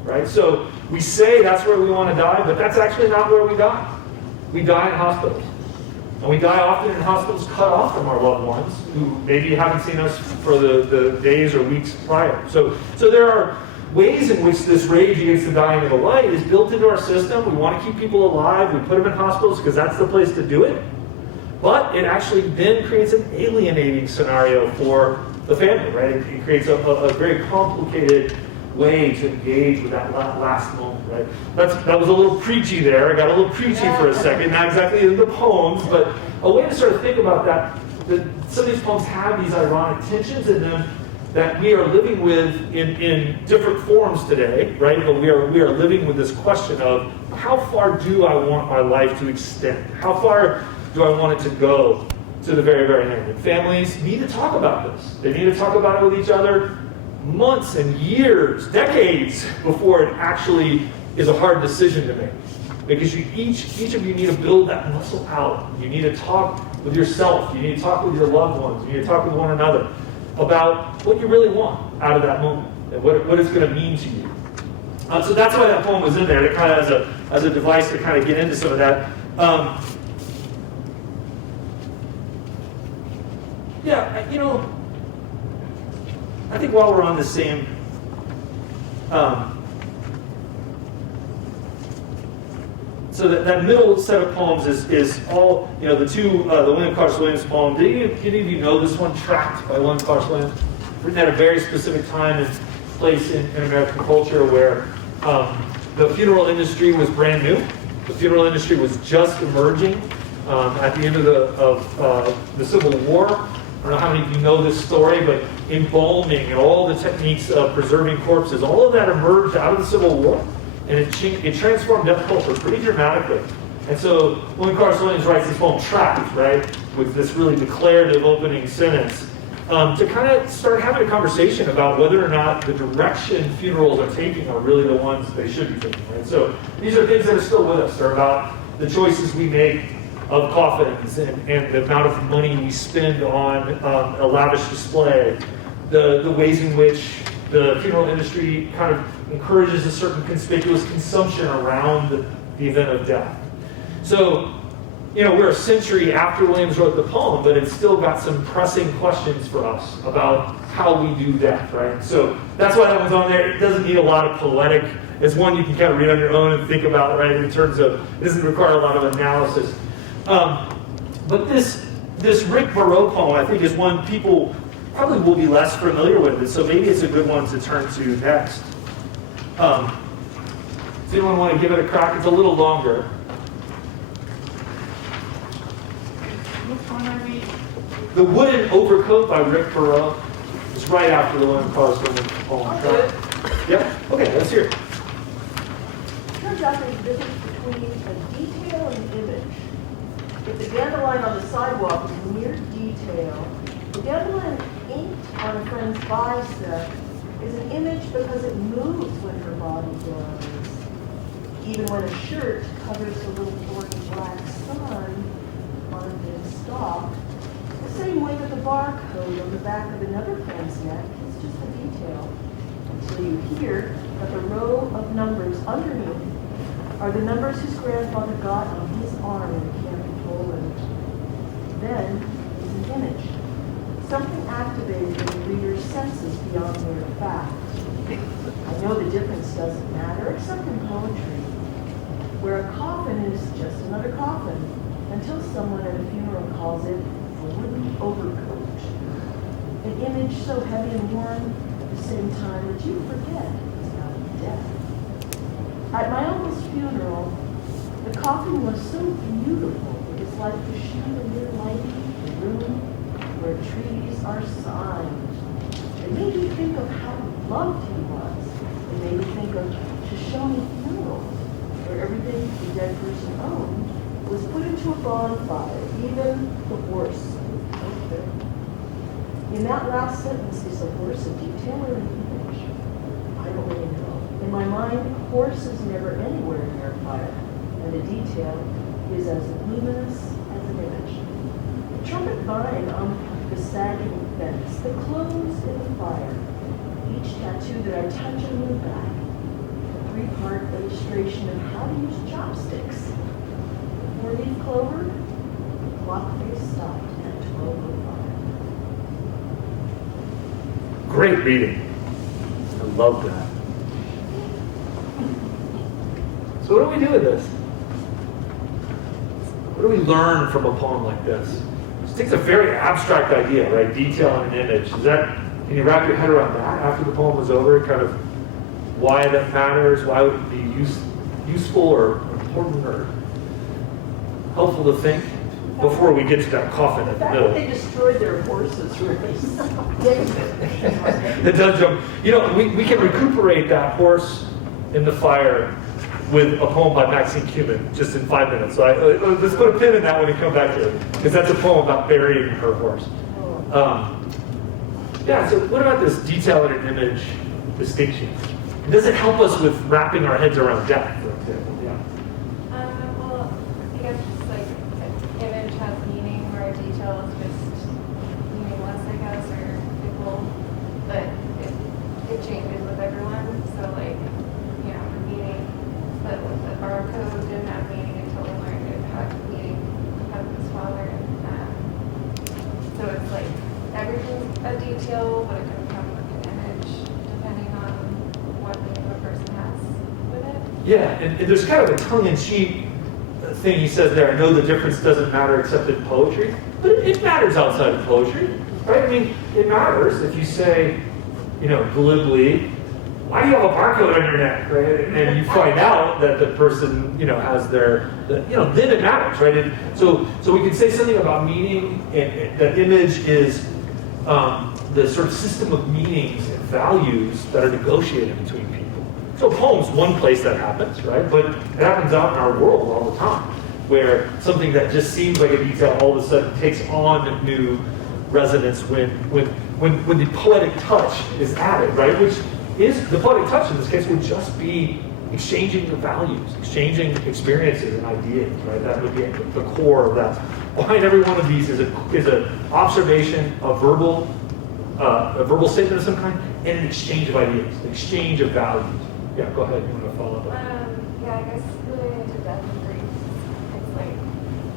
right? So we say that's where we want to die, but that's actually not where we die. We die in hospitals. And we die often in hospitals cut off from our loved ones who maybe haven't seen us for the days or weeks prior. So there are ways in which this rage against the dying of the light is built into our system. We want to keep people alive. We put them in hospitals because that's the place to do it. But it actually then creates an alienating scenario for the family, right? It creates a very complicated way to engage with that last moment, right? That was a little preachy there. I got a little preachy for a second, not exactly in the poems, but a way to sort of think about that some of these poems have these ironic tensions in them that we are living with in different forms today, right? But we are living with this question of how far do I want my life to extend? How far do I want it to go to the very, very end? And families need to talk about this. They need to talk about it with each other months and years, decades before it actually is a hard decision to make. Because each of you need to build that muscle out. You need to talk with yourself. You need to talk with your loved ones. You need to talk with one another about what you really want out of that moment and what it's going to mean to you. So that's why that poem was in there, to kind of as a device to kind of get into some of that. I think while we're on the same so that middle set of poems is all, the William Carlos Williams poem. Do any of you know this one, Trapped by William Carlos Williams? Written at a very specific time and place in American culture where the funeral industry was brand new. The funeral industry was just emerging at the end of the Civil War. I don't know how many of you know this story, but embalming and all the techniques of preserving corpses, all of that emerged out of the Civil War. And it transformed death culture pretty dramatically. And so William Carlos Williams writes this poem, Trapped, right, with this really declarative opening sentence, to kind of start having a conversation about whether or not the direction funerals are taking are really the ones they should be taking, right? So these are things that are still with us. They're about the choices we make of coffins and the amount of money we spend on a lavish display, the ways in which the funeral industry kind of encourages a certain conspicuous consumption around the event of death. So, we're a century after Williams wrote the poem, but it's still got some pressing questions for us about how we do death, right? So that's why that one's on there. It doesn't need a lot of poetic. It's one you can kind of read on your own and think about, right, in terms of, it doesn't require a lot of analysis. But this Rick Barreau poem, I think, is one people probably will be less familiar with, so maybe it's a good one to turn to next. Does anyone want to give it a crack? It's a little longer. Which one are we? The Wooden Overcoat by Rick Barreau. It's right after the William Carlson poem. Yeah? Okay, let's hear it. Turns out there's a difference between a detail and an image. If the dandelion on the sidewalk is mere detail, the dandelion inked on a friend's bicep is an image because it moves when her body does. Even when a shirt covers a little thorny black sun on a thin stalk, the same way that the barcode on the back of another friend's neck is just a detail. Until you hear that the row of numbers underneath are the numbers his grandfather got on his arm in camp in Poland. Then is an image. Something activated in the reader's senses beyond mere fact. I know the difference doesn't matter, except in poetry, where a coffin is just another coffin, until someone at a funeral calls it a wooden overcoat. An image so heavy and warm at the same time that you forget it's not death. At my uncle's funeral, the coffin was so beautiful, it was like the chandelier lighting the room where trees are signed. It made me think of how loved he was. It made me think of Shoshone funerals, where everything the dead person owned was put into a bonfire, even the horse. Okay. In that last sentence, is a horse a detail or an image? I don't really know. In my mind, a horse is never anywhere near fire, and a detail is as luminous as an image. The trumpet vine on the sagging fence, the clothes in the fire, each tattoo that I touch and move back, a three-part illustration of how to use chopsticks. Four-leaf clover, the clock face stopped at 12:05. Great reading. I love that. So what do we do with this? What do we learn from a poem like this? It takes a very abstract idea, right? Detail and an image. Can you wrap your head around that after the poem was over? Kind of why that matters, why would it be useful or important or helpful to think before we get to that coffin at the middle. They destroyed their horses race. It does jump. We can recuperate that horse in the fire with a poem by Maxine Cumin just in 5 minutes. So let's put a pin in that when we come back to it, because that's a poem about burying her horse. So what about this detail and an image distinction? Does it help us with wrapping our heads around death, for example? Yeah. Well, I guess just like an image has meaning, where a detail is just meaningless, I guess, or people, but it changes with everyone. So like, the meaning, but with the barcode didn't have meaning until we learned it had meaning because of his father. So it's like everything's a detail, but it can become like an image depending on what meaning the person has with it. Yeah, and there's kind of a tongue-in-cheek thing he says there. I know the difference doesn't matter except in poetry, but it matters outside of poetry, right? I mean, it matters if you say, glibly, why do you have a barcode on your neck, right? And you find out that the person, has then it matters, right? And so we can say something about meaning, and that image is the sort of system of meanings and values that are negotiated between people. So poem's one place that happens, right? But it happens out in our world all the time, where something that just seems like a detail all of a sudden takes on new resonance when the poetic touch is added, right? Which is, the poetic touch in this case would just be exchanging the values, exchanging experiences and ideas, right? That would be at the core of that. Behind every one of these is an observation, a verbal statement of some kind, and an exchange of ideas, an exchange of values. Yeah, go ahead. You want to follow up? Yeah, I guess related to death and grief, it's like,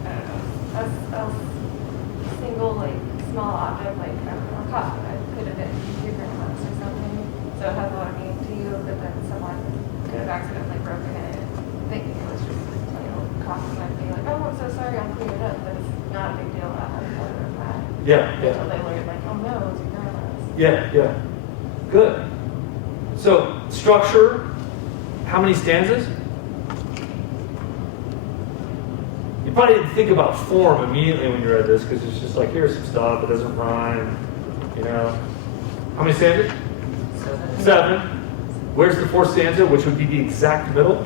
I don't know, a single, like, small object, like, I don't know, a cup, it could have been your grandma's or something, so it has a lot of meaning to you, but then someone could have accidentally broken it, thinking it was just a plain old coffee, might be like, oh, I'm so sorry, I'll clean it up, but it's not a big deal, that has more than that. Yeah, yeah. So they learned, like, oh no, it's your grandma's. Yeah, yeah. Good. So, structure, how many stanzas? You probably didn't think about form immediately when you read this, because it's just like, here's some stuff, it doesn't rhyme, you know. How many stanzas? 7. Where's the fourth stanza, which would be the exact middle?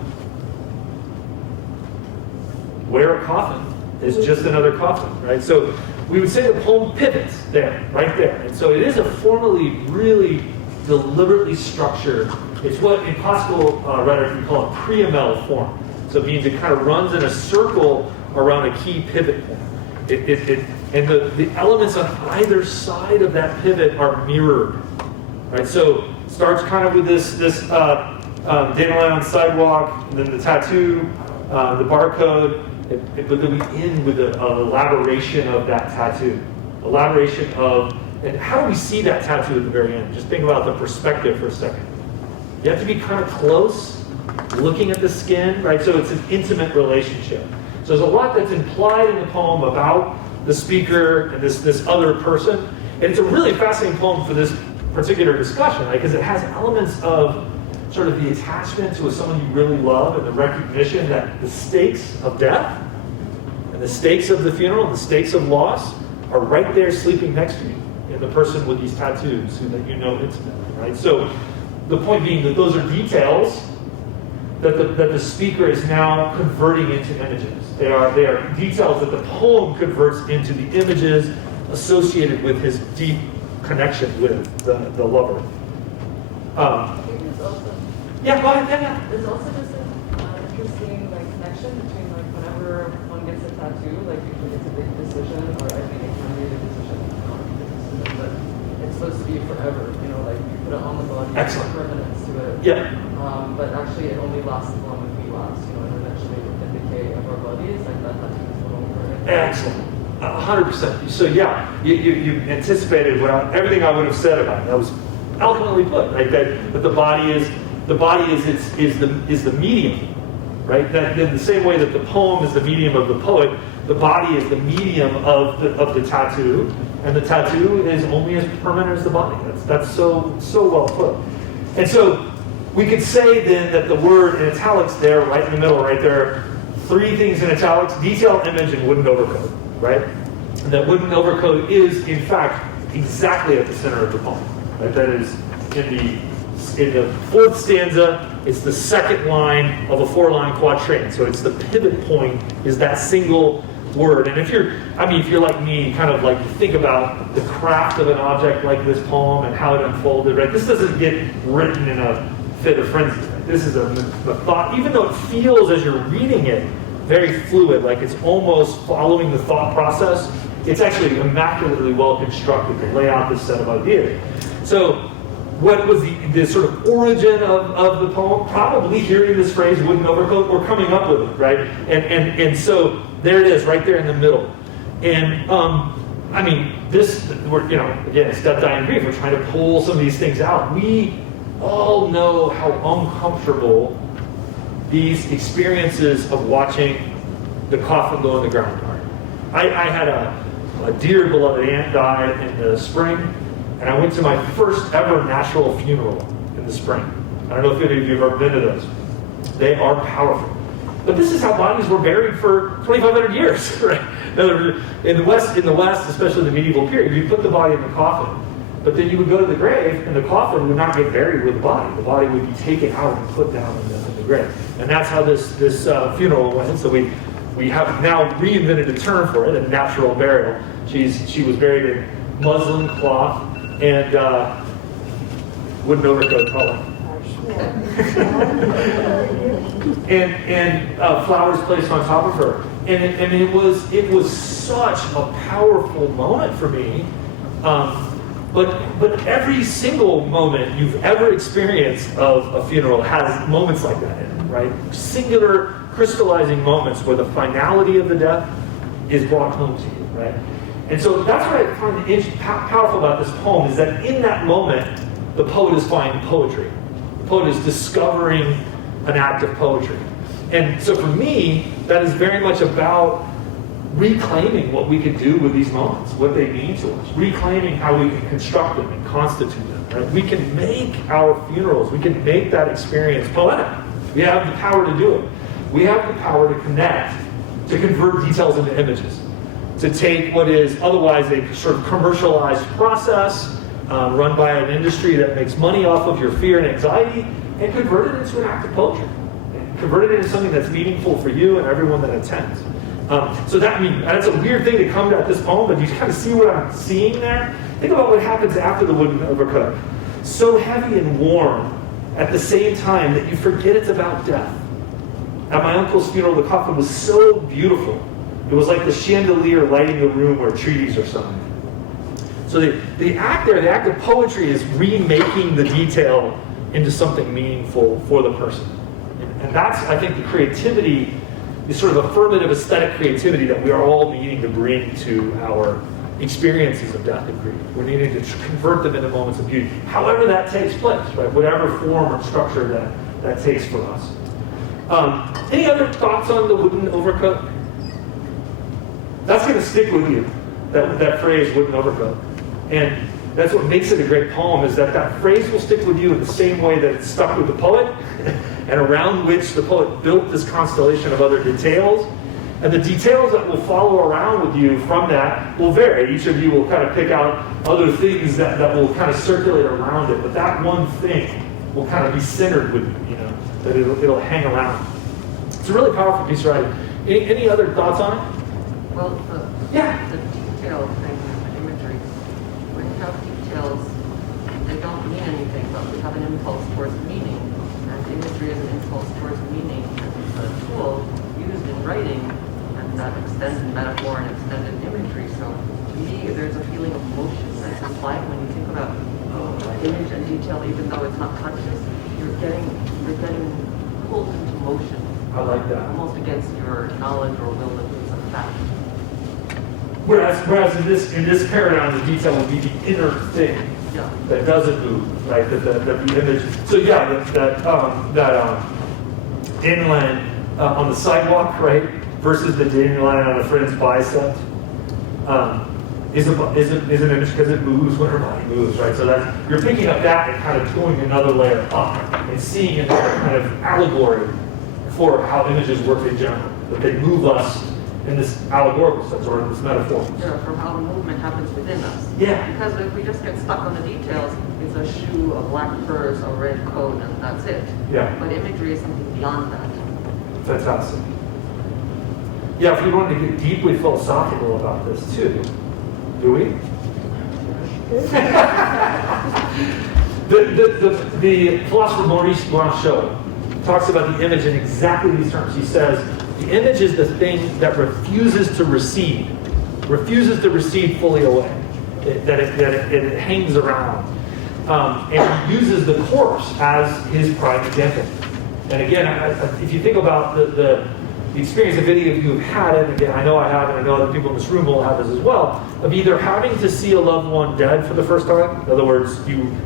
Where a coffin is just another coffin, right? So we would say the poem pivots there, right there. And so it is a formally, really deliberately structured, it's what in classical rhetoric we call a preamel form. So it means it kind of runs in a circle around a key pivot point. And the elements on either side of that pivot are mirrored, right? So it starts kind of with this dandelion on the sidewalk, and then the tattoo, the barcode, but then we end with an elaboration of that tattoo. Elaboration of, and how do we see that tattoo at the very end? Just think about the perspective for a second. You have to be kind of close, looking at the skin, right? So it's an intimate relationship. So there's a lot that's implied in the poem about the speaker and this other person. And it's a really fascinating poem for this particular discussion, right? Because it has elements of sort of the attachment to someone you really love and the recognition that the stakes of death and the stakes of the funeral and the stakes of loss are right there sleeping next to you in the person with these tattoos who that you know intimately, right? So the point being that those are details that the speaker is now converting into images. They are details that the poem converts into the images associated with his deep connection with the lover. I think there's also Yeah, go ahead. Yeah. there's also just an interesting like connection between like whenever one gets a tattoo, like usually it's a big decision, or I think it can be a decision, not a big decision, but it's supposed to be forever. You know, like you put it on the body, Excellent. permanence to it. Yeah. But actually, it only lasts as long as we last. You know, and eventually with the decay of our bodies, like that tattoo is no longer. Excellent. 100%. So yeah, you anticipated everything I would have said about it. That was eloquently put, right? That the body is the medium, right? That in the same way that the poem is the medium of the poet, the body is the medium of the tattoo, and the tattoo is only as permanent as the body. That's so well put. And so we could say then that the word in italics there, right in the middle, right there, 3 things in italics: detail, image, and wooden overcoat, right? And that wooden overcoat is, in fact, exactly at the center of the poem. Right? That is in the 4th stanza. It's the 2nd line of a 4-line quatrain. So it's the pivot point is that single word. And if you're like me, kind of like think about the craft of an object like this poem and how it unfolded, right? This doesn't get written in a fit of frenzy. Right? This is a thought, even though it feels as you're reading it very fluid, like it's almost following the thought process, it's actually immaculately well constructed to lay out this set of ideas. So what was the sort of origin of the poem? Probably hearing this phrase, wooden overcoat, or coming up with it, right? And so there it is, right there in the middle. And again, it's death, dying, grief. We're trying to pull some of these things out. We all know how uncomfortable these experiences of watching the coffin go in the ground are. I had a dear beloved aunt die in the spring, and I went to my first ever natural funeral in the spring. I don't know if any of you have ever been to those. They are powerful. But this is how bodies were buried for 2,500 years, right? In the West, especially the medieval period, you put the body in the coffin, but then you would go to the grave, and the coffin would not get buried with the body. The body would be taken out and put down in the grave. And that's how this funeral went. So we have now reinvented a term for it, a natural burial. She was buried in muslin cloth and wooden overcoat color. and flowers placed on top of her. And it was such a powerful moment for me. But every single moment you've ever experienced of a funeral has moments like that in it, right? Singular, crystallizing moments where the finality of the death is brought home to you, right? And so that's what I find powerful about this poem, is that in that moment, the poet is finding poetry. The poet is discovering an act of poetry. And so for me, that is very much about reclaiming what we can do with these moments, what they mean to us, reclaiming how we can construct them and constitute them. Right? We can make our funerals, we can make that experience poetic. We have the power to do it. We have the power to connect, to convert details into images, to take what is otherwise a sort of commercialized process run by an industry that makes money off of your fear and anxiety, and convert it into an act of poetry. Convert it into something that's meaningful for you and everyone that attends. So that's a weird thing to come to at this poem, but you kind of see what I'm seeing there. Think about what happens after the wooden overcoat. So heavy and warm at the same time that you forget it's about death. At my uncle's funeral, the coffin was so beautiful. It was like the chandelier lighting the room where treaties are signed. So the act there, the act of poetry, is remaking the detail into something meaningful for the person. And that's, I think, the creativity, the sort of affirmative aesthetic creativity that we are all needing to bring to our experiences of death and grief. We're needing to convert them into moments of beauty, however that takes place, right? Whatever form or structure that takes for us. Any other thoughts on the wooden overcoat? That's going to stick with you, that phrase, wooden overcoat. And that's what makes it a great poem, is that phrase will stick with you in the same way that it stuck with the poet, and around which the poet built this constellation of other details. And the details that will follow around with you from that will vary. Each of you will kind of pick out other things that will kind of circulate around it, but that one thing will kind of be centered with you, that it'll hang around. It's a really powerful piece of writing. Any other thoughts on it? Well, the detail thing, the imagery, when you have details, they don't mean anything, but we have an impulse towards meaning. And imagery is an impulse towards meaning. And it's a tool used in writing, and that extended metaphor and extended imagery. So to me, there's a feeling of motion that's implied when you think about image and detail, even though it's not conscious. You're getting pulled into motion. I like that. Almost against your knowledge or will that it's a fact. Whereas in this paradigm, the detail will be the inner thing that doesn't move, right? The image. So that dandelion on the sidewalk, right, versus the dandelion on a friend's bicep, is an image because it moves when her body moves, right? So that you're picking up that and kind of pulling another layer up and seeing another kind of allegory for how images work in general, that they move us in this allegorical sense or in this metaphor. Yeah, from how the movement happens within us. Yeah. Because if we just get stuck on the details, it's a shoe, a black purse, a red coat, and that's it. Yeah. But imagery is something beyond that. Fantastic. Yeah, if we wanted to get deeply philosophical about this too, do we? The philosopher Maurice Blanchot talks about the image in exactly these terms. He says, the image is the thing that refuses to recede fully away, that it hangs around. And he uses the corpse as his prime example. And again, if you think about the experience that many of you have had, and again, I know I have, and I know other people in this room will have this as well, of either having to see a loved one dead for the first time. In other words,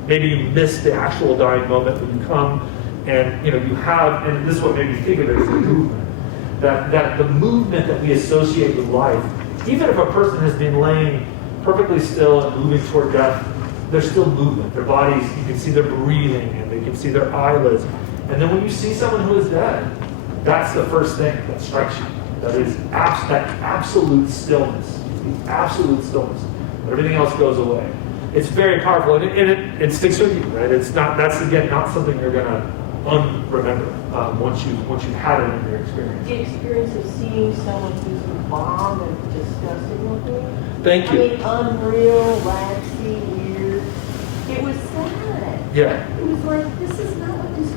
maybe you missed the actual dying moment when you come, and you have, and this is what made me think of it as the movement. That the movement that we associate with life, even if a person has been laying perfectly still and moving toward death, there's still movement. Their bodies, you can see they're breathing, and they can see their eyelids. And then when you see someone who is dead, that's the first thing that strikes you. That is that absolute stillness. The absolute stillness. Everything else goes away. It's very powerful, and it sticks with you, right? That's again not something you're gonna unremember once you've had it in your experience. The experience of seeing someone who's embalmed and disgusting looking. Thank you. I mean, unreal, waxy, weird. It was sad. Yeah. It was like, this is not what this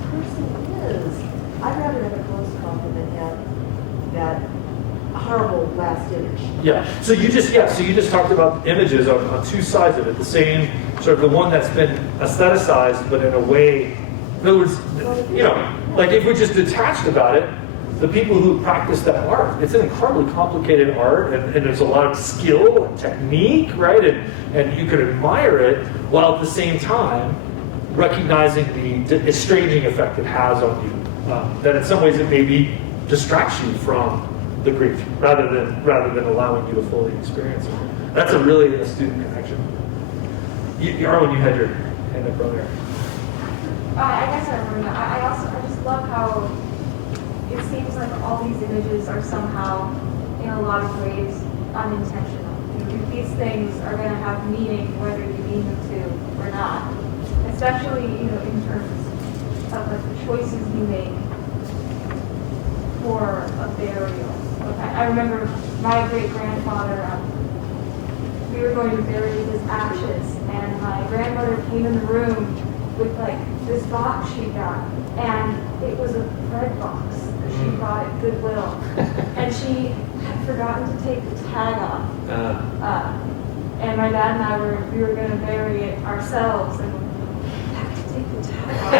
Yeah. So you just talked about images on two sides of it. The same sort of the one that's been aestheticized, but in a way. In other words, like if we're just detached about it, the people who practice that art, it's an incredibly complicated art, and there's a lot of skill and technique, right? And you could admire it while at the same time recognizing the estranging effect it has on you. That in some ways it maybe distracts you from the grief rather than allowing you to fully experience it. That's a really astute connection. Arwen, you had your hand up earlier. I guess I remember that. I just love how it seems like all these images are somehow, in a lot of ways, unintentional. These things are going to have meaning whether you mean them to or not. Especially, in terms of like the choices you make for a burial. Okay. I remember my great-grandfather, we were going to bury his ashes, and my grandmother came in the room with like this box she got, and it was a bread box that she bought at Goodwill, and she had forgotten to take the tag off. And my dad and I we were going to bury it ourselves, and we have to take the tag off.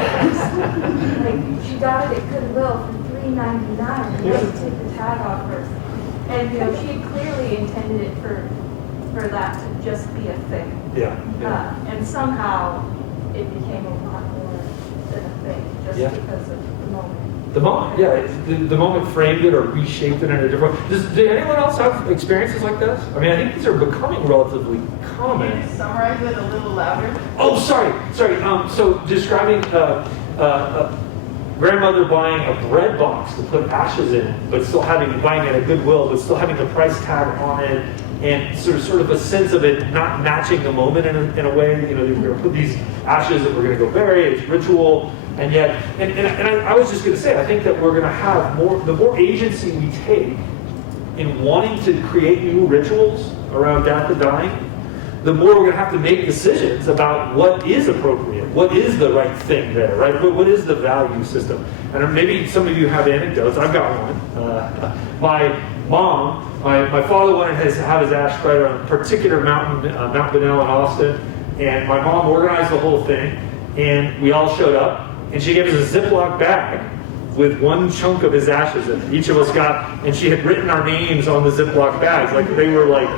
Like she got it at Goodwill for $3.99, and we had to take the tag off first. And she had clearly intended it for that to just be a thing. Yeah. And somehow it became a lot more than a thing, just because of the moment. The moment, the moment framed it or reshaped it in a different way. Does anyone else have experiences like this? I mean, I think these are becoming relatively common. Can you summarize it a little louder? Oh, sorry. So describing grandmother buying a bread box to put ashes in, but still buying it at Goodwill, but still having the price tag on it, and sort of a sense of it not matching the moment in a way. We're going to put these ashes that we're going to go bury. It's ritual, and yet, and I was just going to say, I think that we're going to have the more agency we take in wanting to create new rituals around death and dying, the more we're going to have to make decisions about what is appropriate, what is the right thing there, right? What is the value system? And maybe some of you have anecdotes. I've got one. My mom, my father wanted to have his ash spread on a particular mountain, Mount Bunnell in Austin, and my mom organized the whole thing, and we all showed up, and she gave us a Ziploc bag with one chunk of his ashes in it. Each of us got, and she had written our names on the Ziploc bags, like they were like,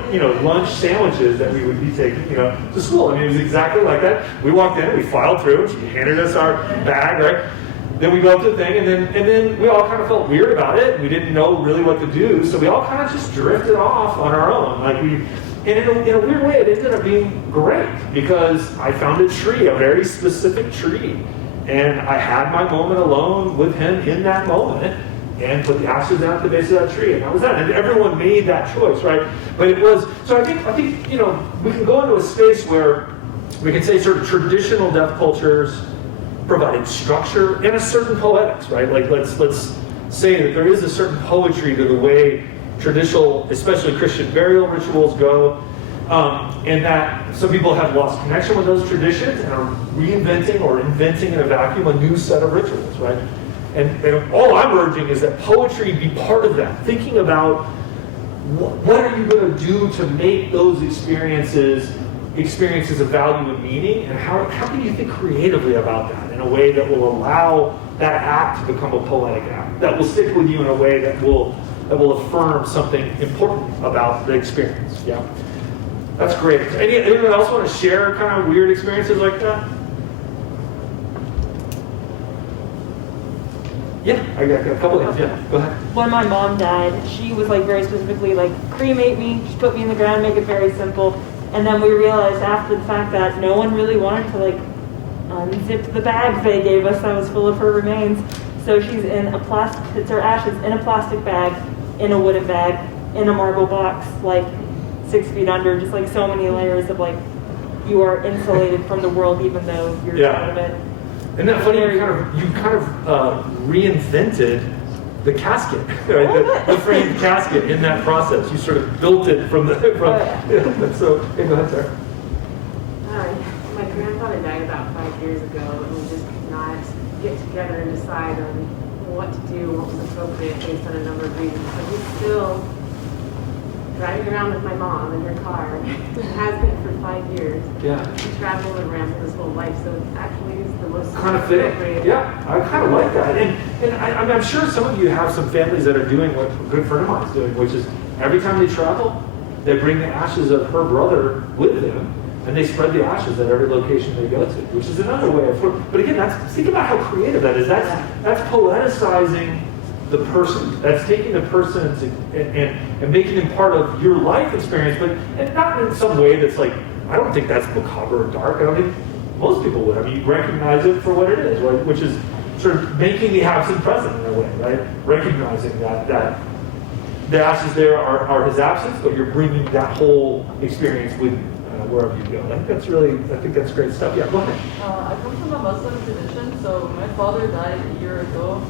lunch sandwiches that we would be taking, to school. I mean, it was exactly like that. We walked in, we filed through, and she handed us our bag, right? Then we go up to the thing, and then we all kind of felt weird about it. We didn't know really what to do, so we all kind of just drifted off on our own. And in a weird way, it ended up being great because I found a tree, a very specific tree. And I had my moment alone with him in that moment and put the ashes down at the base of that tree. And that was that. And everyone made that choice, right? But it was, so I think we can go into a space where we can say sort of traditional death cultures provided structure and a certain poetics, right? Like let's say that there is a certain poetry to the way traditional, especially Christian burial rituals go. And that some people have lost connection with those traditions and are reinventing or inventing in a vacuum a new set of rituals, right? And all I'm urging is that poetry be part of that. Thinking about what are you going to do to make those experiences of value and meaning, and how can you think creatively about that in a way that will allow that act to become a poetic act, that will stick with you in a way that will affirm something important about the experience, yeah? That's great. Anyone else want to share kind of weird experiences like that? Yeah, I got a couple of things. Yeah, go ahead. When my mom died, she was like very specifically like, cremate me, just put me in the ground, make it very simple. And then we realized after the fact that no one really wanted to like unzip the bag they gave us that was full of her remains. So she's it's her ashes in a plastic bag, in a wooden bag, in a marble box, like 6 feet under, just like so many layers of like, you are insulated from the world even though you're out of it. Isn't that funny? You kind of reinvented the casket, right? the framed casket in that process. You sort of built it from. So, hey, go ahead, Sarah. My grandfather died about 5 years ago, and we just could not get together and decide on what to do, what was appropriate based on a number of reasons. But we still driving around with my mom in her car, and has been for 5 years. Yeah. She traveled and rambled his whole life, so it actually is the most Kind of fitting. appropriate. Yeah, I kind of like that. And I'm sure some of you have some families that are doing what a good friend of mine's doing, which is every time they travel, they bring the ashes of her brother with them, and they spread the ashes at every location they go to, which is another way of. But again, think about how creative that is. That's poeticizing the person. That's taking the person and making them part of your life experience, but and not in some way that's like, I don't think that's macabre or dark. I don't think most people would. I mean, you recognize it for what it is, right? Which is sort of making the absent present in a way, right? Recognizing that the ashes there are his absence, but you're bringing that whole experience with you wherever you go. I think that's great stuff. Yeah, go ahead. I come from a Muslim tradition, so my father died a year ago.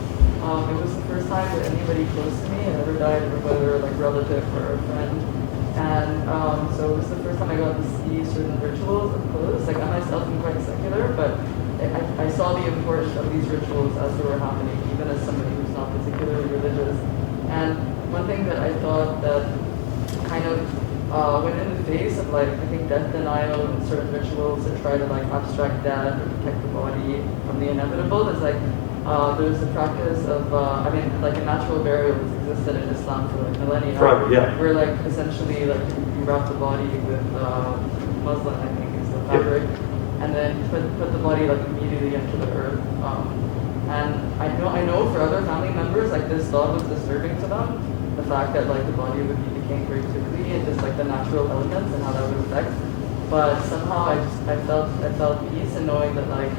It was the first time that anybody close to me had ever died, whether like relative or a friend. And so it was the first time I got to see certain rituals up close. Like I myself am quite secular, but I saw the importance of these rituals as they were happening, even as somebody who's not particularly religious. And one thing that I thought that kind of went in the face of like, I think death denial and certain rituals that try to like abstract death or protect the body from the inevitable is like, there's the practice of, like a natural burial has existed in Islam for like millennia. Forever, yeah. Where like essentially like you wrap the body with muslin, I think is the fabric, and then put the body like immediately into the earth. And I know for other family members like this thought was disturbing to them, the fact that like the body would be decaying very quickly and just like the natural elements and how that would affect. But somehow I felt peace in knowing that like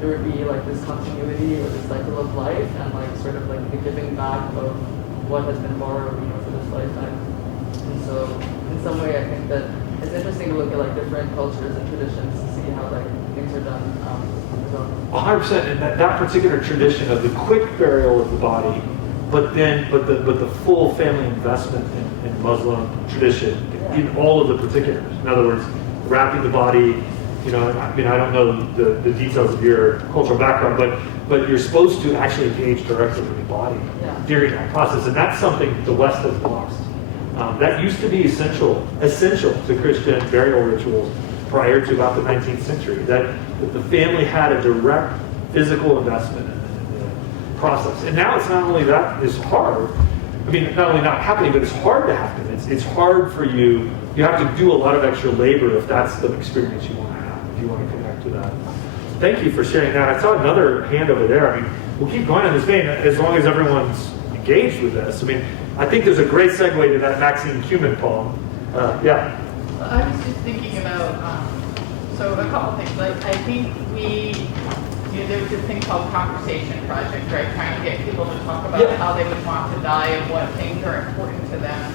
there would be like this continuity or this cycle of life and like sort of like the giving back of what has been borrowed, for this lifetime. And so in some way I think that it's interesting to look at like different cultures and traditions to see how like things are done as well. 100%, and that particular tradition of the quick burial of the body, but the full family investment in Muslim tradition in all of the particulars. In other words, wrapping the body. I don't know the details of your cultural background, but you're supposed to actually engage directly with the body during that process, and that's something the West has lost. That used to be essential to Christian burial rituals prior to about the 19th century. That the family had a direct physical investment in the process, and now it's not only that it's hard. I mean, not only not happening, but it's hard to happen. It's hard for you. You have to do a lot of extra labor if that's the experience you want to have. If you want to connect to that. Thank you for sharing that. I saw another hand over there. I mean, we'll keep going on this vein as long as everyone's engaged with this. I mean, I think there's a great segue to that Maxine Cumin poem. Yeah. Well, I was just thinking about, so a couple things. Like, I think there's this thing called Conversation Project, right? Trying to get people to talk about how they would want to die and what things are important to them,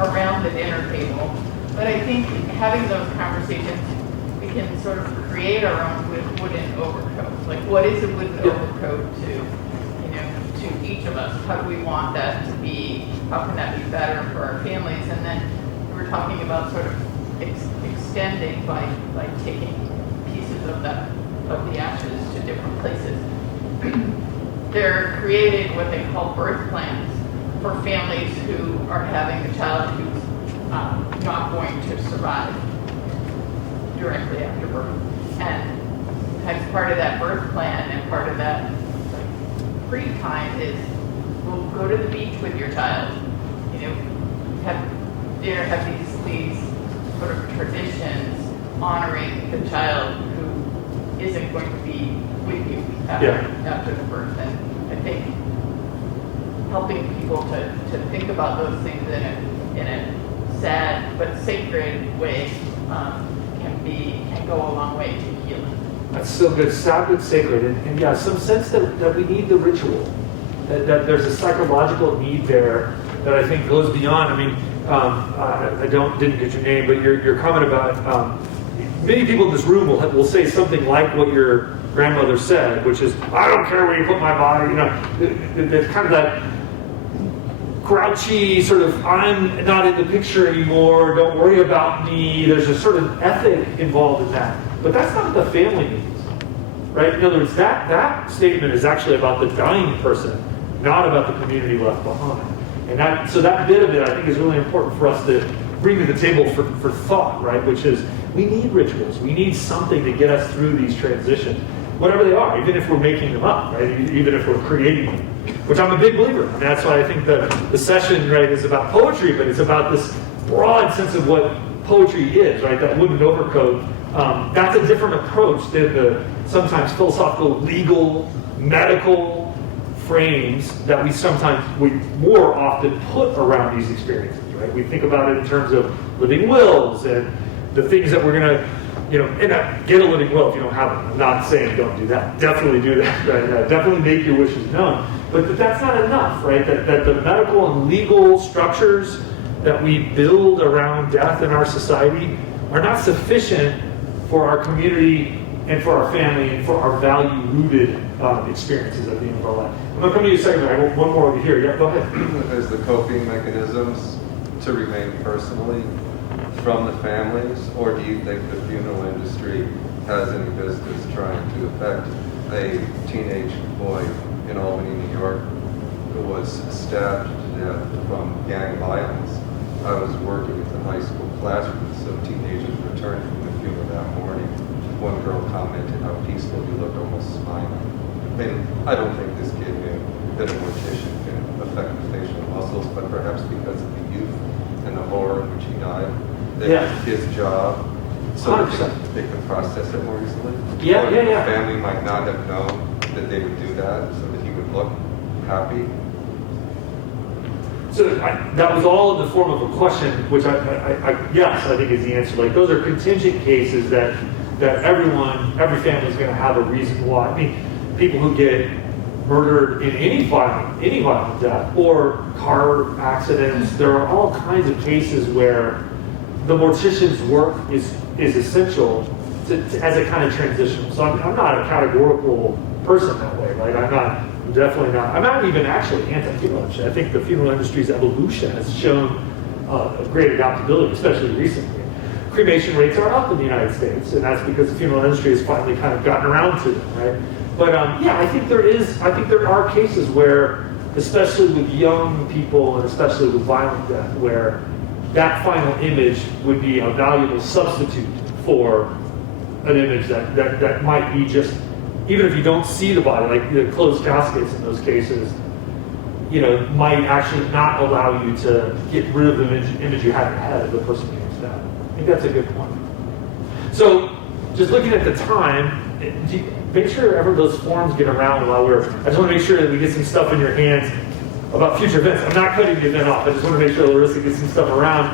around the dinner table. But I think having those conversations, we can sort of create our own wooden overcoat. Like, what is a wooden overcoat to each of us? How do we want that to be? How can that be better for our families? And then we were talking about sort of extending by taking pieces of the ashes to different places. They're creating what they call birth plans for families who are having a child who's not going to survive directly after birth. And as part of that birth plan and part of that free time is, we'll go to the beach with your child. Have these sort of traditions honoring the child who isn't going to be with you after the birth. And I think helping people to think about those things in a sad but sacred way can go a long way to healing. That's so good. Sad but sacred, and yeah, some sense that we need the ritual. That there's a psychological need there that I think goes beyond. I mean, I didn't get your name, but your comment about many people in this room will say something like what your grandmother said, which is, "I don't care where you put my body." There's kind of that grouchy sort of, "I'm not in the picture anymore. Don't worry about me." There's a sort of ethic involved in that, but that's not what the family needs, right? In other words, that statement is actually about the dying person, not about the community left behind. And so that bit of it, I think, is really important for us to bring to the table for thought, right? Which is, we need rituals. We need something to get us through these transitions, whatever they are, even if we're making them up, right? Even if we're creating them, which I'm a big believer in. And that's why I think the session, right, is about poetry, but it's about this broad sense of what poetry is, right? That Wooden Overcoat, that's a different approach than the sometimes philosophical, legal, medical frames that we more often put around these experiences, right? We think about it in terms of living wills and the things that we're going to, and get a living will if you don't have them. I'm not saying don't do that. Definitely do that. Right? Definitely make your wishes known. But that's not enough, right? That the medical and legal structures that we build around death in our society are not sufficient for our community and for our family and for our value-rooted experiences at the end of our life. I'm going to come to you in a second. I want one more over here. Yeah, go ahead. There's the coping mechanisms to remain personally from the families, or do you think the funeral industry has any business trying to affect a teenage boy in Albany, New York, who was stabbed to death from gang violence? I was working at the high school classroom, so teenagers returned from the funeral that morning. One girl commented how peaceful he looked, almost smiling. I don't think this kid knew that a mortician can affect the facial muscles, but perhaps because of the youth and the horror in which he died, that was his job, so that they could process it more easily. Yeah. The family might not have known that they would do that, so that he would look happy. So that was all in the form of a question, which yes, I think is the answer. Like, those are contingent cases that every family is going to have a reason why. I mean, people who get murdered in any violent death or car accidents, there are all kinds of cases where the mortician's work is essential as a kind of transition. So I'm not a categorical person that way, right? I'm definitely not. I'm not even actually anti-funeral industry. I think the funeral industry's evolution has shown a great adaptability, especially recently. Cremation rates are up in the United States, and that's because the funeral industry has finally kind of gotten around to them, right? But I think there are cases where, especially with young people and especially with violent death, where that final image would be a valuable substitute for an image that might be just, even if you don't see the body, like the closed caskets in those cases, might actually not allow you to get rid of the image you had in your head of the person who was dead. I think that's a good point. So, just looking at the time, make sure those forms get around while I just want to make sure that we get some stuff in your hands about future events. I'm not cutting the event off. I just want to make sure Larissa gets some stuff around.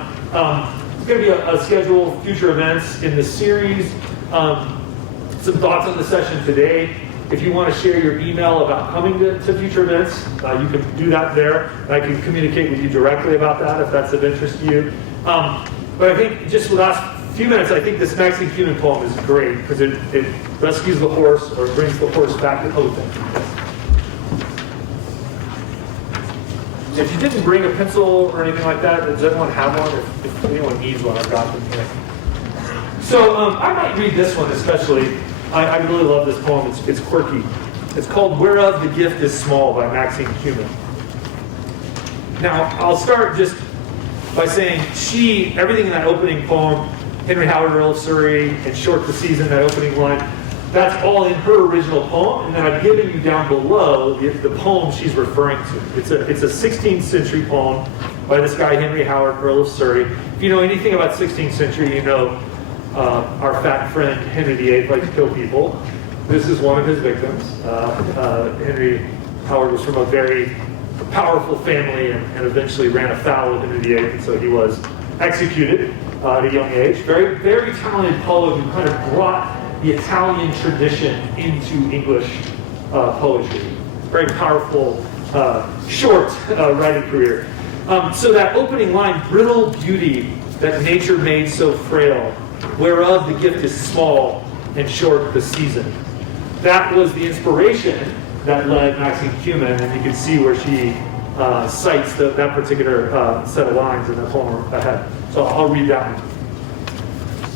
It's going to be a schedule of future events in the series. Some thoughts on the session today. If you want to share your email about coming to future events, you can do that there. I can communicate with you directly about that if that's of interest to you. But I think just the last few minutes, I think this Maxine Cumin poem is great because it rescues the horse, or brings the horse back to open. If you didn't bring a pencil or anything like that, does everyone have one? If anyone needs one, I've got them here. So I might read this one especially. I really love this poem. It's quirky. It's called "Whereof the Gift is Small" by Maxine Cumin. Now, I'll start just by saying everything in that opening poem, Henry Howard, Earl of Surrey, and "Short the Season," that opening line, that's all in her original poem, and then I've given you down below the poem she's referring to. It's a 16th century poem by this guy, Henry Howard, Earl of Surrey. If you know anything about 16th century, you know our fat friend Henry VIII liked to kill people. This is one of his victims. Henry Howard was from a very powerful family and eventually ran afoul of Henry VIII, and so he was executed at a young age. Very, very talented poet who kind of brought the Italian tradition into English poetry. Very powerful, short writing career. So that opening line, "Brittle beauty that nature made so frail, whereof the gift is small and short the season." That was the inspiration that led Maxine Cumin, and you can see where she cites that particular set of lines in the poem ahead. So I'll read that one.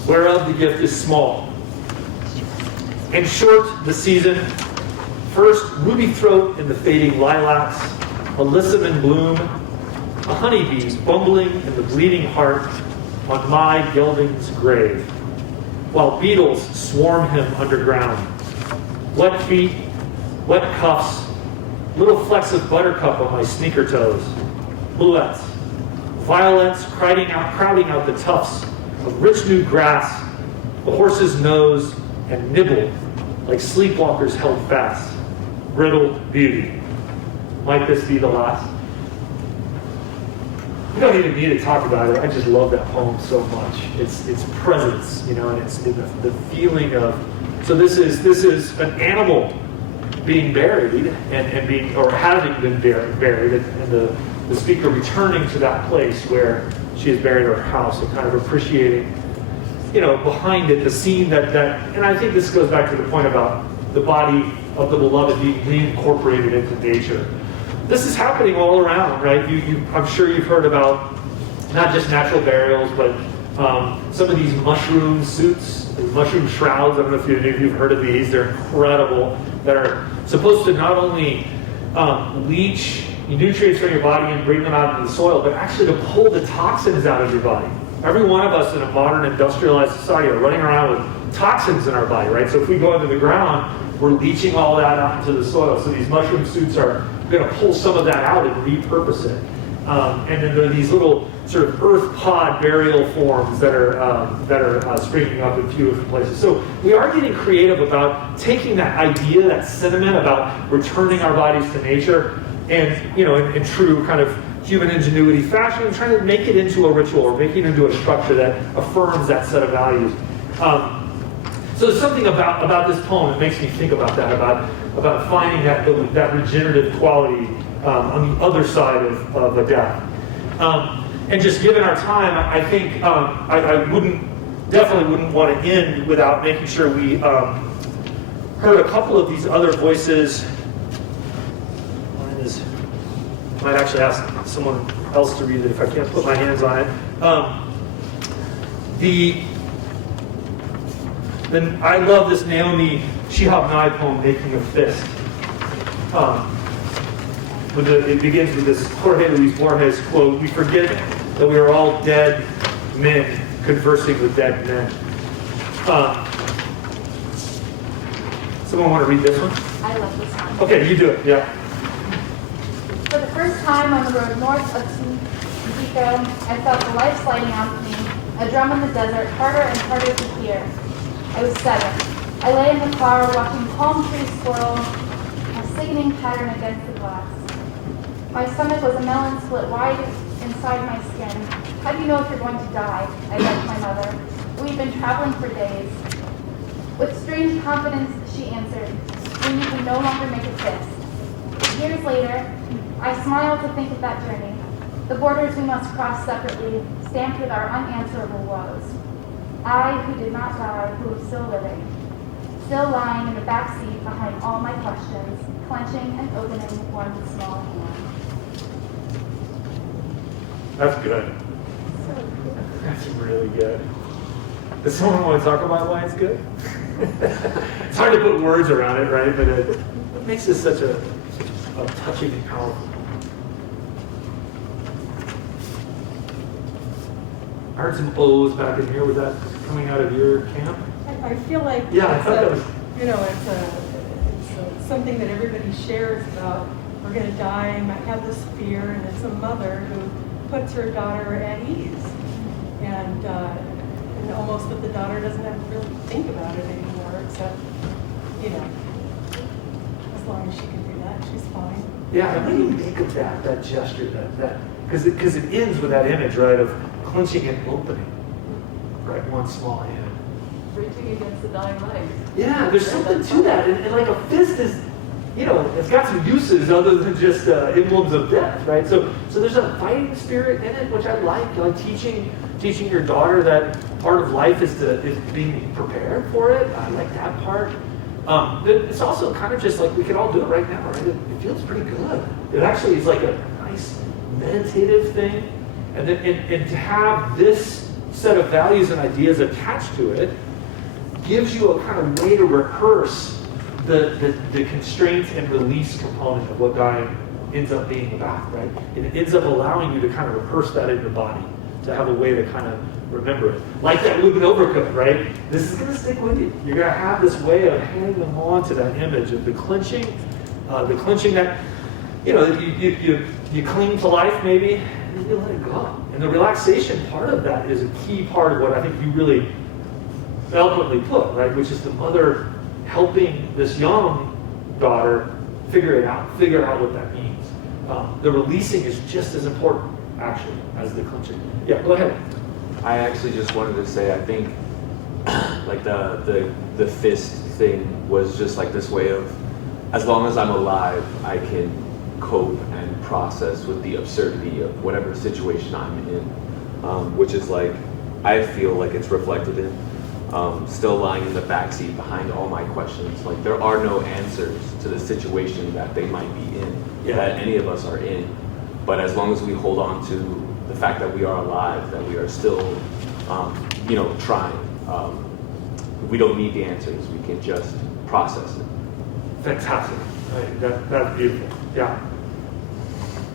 "Whereof the gift is small and short the season, first ruby throat in the fading lilacs, alyssum in bloom, a honeybee bumbling in the bleeding heart, on my gelding's grave, while beetles swarm him underground. Wet feet, wet cuffs, little flecks of buttercup on my sneaker toes, bluets, violets crowding out the tufts of rich new grass, the horse's nose, and nibble like sleepwalkers held fast. Brittle beauty. Might this be the last? We don't even need to talk about it. I just love that poem so much. Its presence, and it's the feeling of. So this is an animal being buried and being, or having been buried, and the speaker returning to that place where she is buried in her house, and kind of appreciating, behind it the scene that and I think this goes back to the point about the body of the beloved being reincorporated into nature. This is happening all around, right? I'm sure you've heard about not just natural burials, but some of these mushroom suits, mushroom shrouds. I don't know if you've heard of these. They're incredible. That are supposed to not only leach nutrients from your body and bring them out into the soil, but actually to pull the toxins out of your body. Every one of us in a modern industrialized society are running around with toxins in our body, right? So if we go into the ground, we're leaching all that out into the soil. So these mushroom suits are going to pull some of that out and repurpose it. And then there are these little sort of earth pod burial forms that are springing up in a few different places. So we are getting creative about taking that idea, that sentiment about returning our bodies to nature, and in true kind of human ingenuity fashion, and trying to make it into a ritual or make it into a structure that affirms that set of values. So there's something about this poem that makes me think about that, about finding that regenerative quality on the other side of a death. And just given our time, I think I definitely wouldn't want to end without making sure we heard a couple of these other voices. I might actually ask someone else to read it if I can't put my hands on it. Then I love this Naomi Shihab poem, Making a Fist. It begins with this Jorge Luis Borges quote, "We forget that we are all dead men conversing with dead men." Someone want to read this one? I love this one. Okay, you do it, yeah. For the first time on the road north of Mexico, I felt the life sliding out of me, a drum in the desert, harder and harder to hear. I was 7. I lay in the car watching palm trees swirl, a sickening pattern against the glass. My stomach was a melon split wide inside my skin. How do you know if you're going to die? I begged my mother. We've been traveling for days. With strange confidence, she answered, "When you can no longer make a fist." Years later, I smiled to think of that journey, the borders we must cross separately, stamped with our unanswerable woes. I, who did not die, who was still living, still lying in the back seat behind all my questions, clenching and opening one small hand. That's good. That's really good. Does someone want to talk about why it's good? It's hard to put words around it, right? But it makes it such a touching and powerful. I heard some O's back in here. Was that coming out of your camp? I feel like Yeah, I thought that was. it's something that everybody shares about. We're going to die, might have this fear, and it's a mother who puts her daughter at ease, and almost that the daughter doesn't have to really think about it anymore, except as long as she can do that, she's fine. Yeah, what do you make of that gesture, that because it ends with that image, right, of clenching and opening, right, one small hand. Reaching against the dying light. Yeah, there's something to that, and like a fist is, it's got some uses other than just emblems of death, right? So there's a fighting spirit in it, which I like teaching your daughter that part of life is being prepared for it. I like that part. It's also kind of just like we can all do it right now, right? It feels pretty good. It actually is like a nice meditative thing, and to have this set of values and ideas attached to it gives you a kind of way to rehearse the constraints and release component of what dying ends up being about, right? It ends up allowing you to kind of rehearse that in your body. to have a way to kind of remember it. Like that Wooden Overcoat, right? This is going to stick with you. You're going to have this way of hanging on to that image of the clenching that, you know, you cling to life maybe, and then you let it go. And the relaxation part of that is a key part of what I think you really eloquently put, right? Which is the mother helping this young daughter figure out what that means. The releasing is just as important, actually, as the clenching. Yeah, go ahead. I actually just wanted to say, I think, like the fist thing was just like this way of, as long as I'm alive, I can cope and process with the absurdity of whatever situation I'm in, which is like, I feel like it's reflected in still lying in the backseat behind all my questions. Like, there are no answers to the situation that they might be in, that any of us are in. But as long as we hold on to the fact that we are alive, that we are still, trying, we don't need the answers. We can just process it. Fantastic. Right. That's beautiful. Yeah.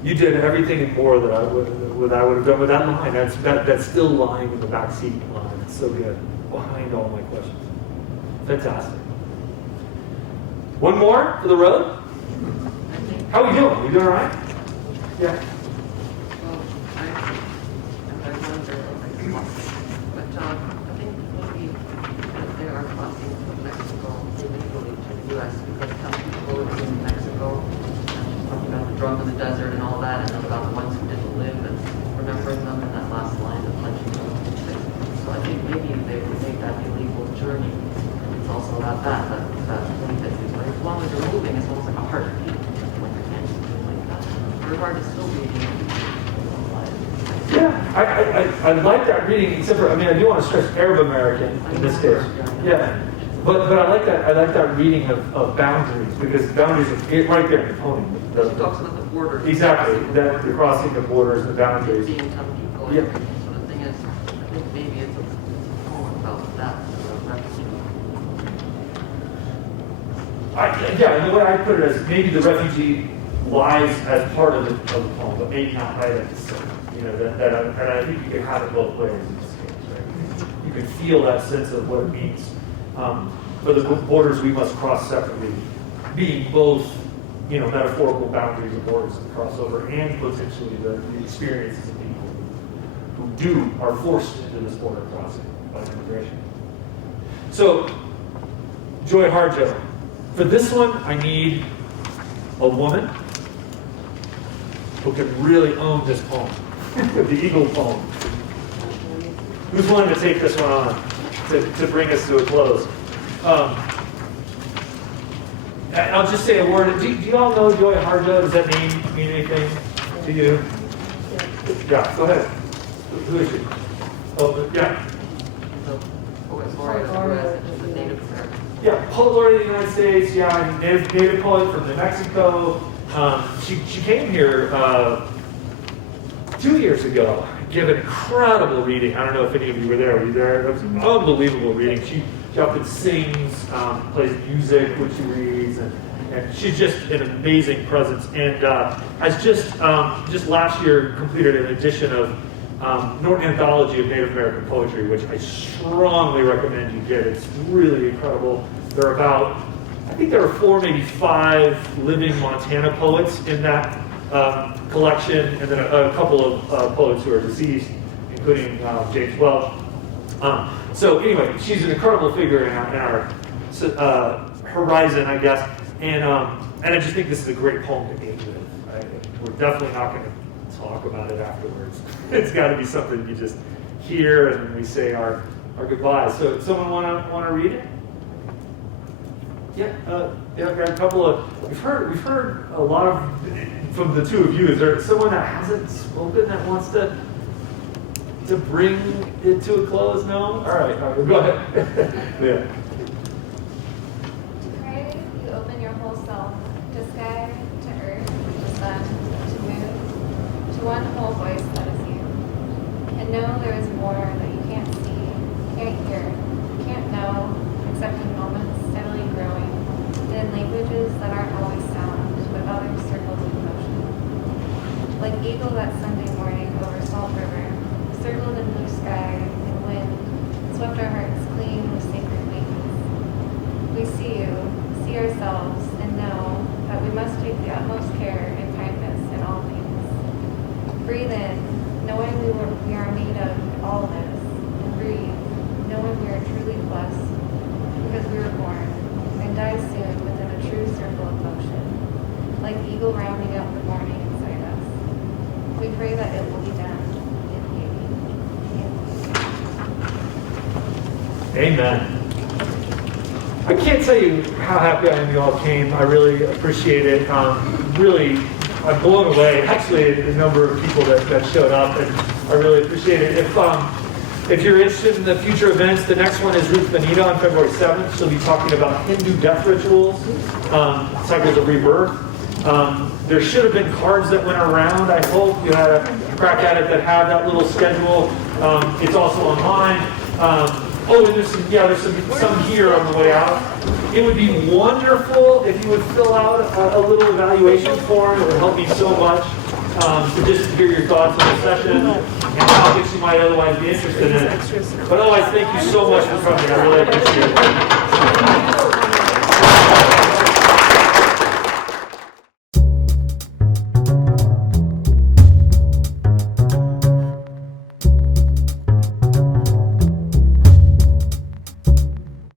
You did everything and more that I would have done with that line. That's still lying in the backseat line. It's so good. Behind all my questions. Fantastic. One more for the road? How are you doing? You doing all right? Yeah. Well, I wonder, but I think maybe that they are crossing from Mexico illegally to the U.S. because some people live in Mexico, talking about the drum in the desert and all that, and then about the ones who didn't live and remembering them in that last line of punching them. So I think maybe they would make that illegal journey. It's also about that thing that is like, as long as you're moving, it's almost like a heartbeat. Like your hands doing like that. Your heart is still beating. Yeah, I like that reading, except for, I do want to stress Arab American in this case. Yeah. But I like that reading of boundaries, because boundaries are right there in the poem. She talks about the borders. Exactly, that the crossing the borders and the boundaries. Being Tampico. Yeah. So the thing is, I think maybe it's a poem about that. The way I put it is maybe the refugee lies as part of the poem, but maybe not right at the center. And I think you can have it both ways in this case, right? You can feel that sense of what it means. For the borders we must cross separately, being both, metaphorical boundaries of borders to cross over, and potentially the experiences of people who are forced into this border crossing by immigration. So, Joy Harjo. For this one, I need a woman who can really own this poem, the Eagle poem. Who's willing to take this one on to bring us to a close? I'll just say a word. Do you all know Joy Harjo? Does that mean anything to you? Yeah, go ahead. Who is she? Oh, yeah. Poet laureate of the U.S. and she's a Native American. Yeah, poet laureate of the United States. Yeah, native poet from New Mexico. She came here 2 years ago. Give an incredible reading. I don't know if any of you were there. Were you there? It was an unbelievable reading. She often sings, plays music when she reads, and she's just an amazing presence. And has just last year completed an edition of an anthology of Native American poetry, which I strongly recommend you get. It's really incredible. There are about, I think there are 4, maybe 5 living Montana poets in that collection, and then a couple of poets who are deceased, including James Welch. So anyway, she's an incredible figure in our horizon, I guess, and I just think this is a great poem to age with. Right? We're definitely not going to talk about it afterwards. It's got to be something you just hear and we say our goodbyes. So, someone want to read it? Yeah, got a couple of. We've heard a lot of from the two of you. Is there someone that hasn't spoken that wants to bring it to a close? No? All right, go ahead. Yeah. To pray, you open your whole self, to sky, to earth, to sun, to moon, to one whole voice that is you. And know there is more that you can't see, can't hear, can't know, except in moments steadily growing, and in languages that aren't always sound, but other circles of emotion. Like eagle that Sunday morning over Salt River, circling sky and wind swept our hearts clean with sacred wings. We see you, see ourselves, and know that we must take the utmost care and kindness in all things. Breathe in, knowing we are made of all this, and breathe, knowing we are truly blessed because we were born, and die soon within a true circle of motion, like eagle rounding out the morning inside us. We pray that it will be done in beauty. Amen. I can't tell you how happy I am you all came. I really appreciate it. Really, I'm blown away, actually, at the number of people that showed up, and I really appreciate it. If you're interested in the future events, the next one is Ruth Benita on February 7th. She'll be talking about Hindu death rituals, cycles of rebirth. There should have been cards that went around. I hope you had a crack at it that have that little schedule. It's also online. And there's some here on the way out. It would be wonderful if you would fill out a little evaluation form. It would help me so much to just hear your thoughts on the session and topics you might otherwise be interested in. But otherwise, thank you so much for coming. I really appreciate it.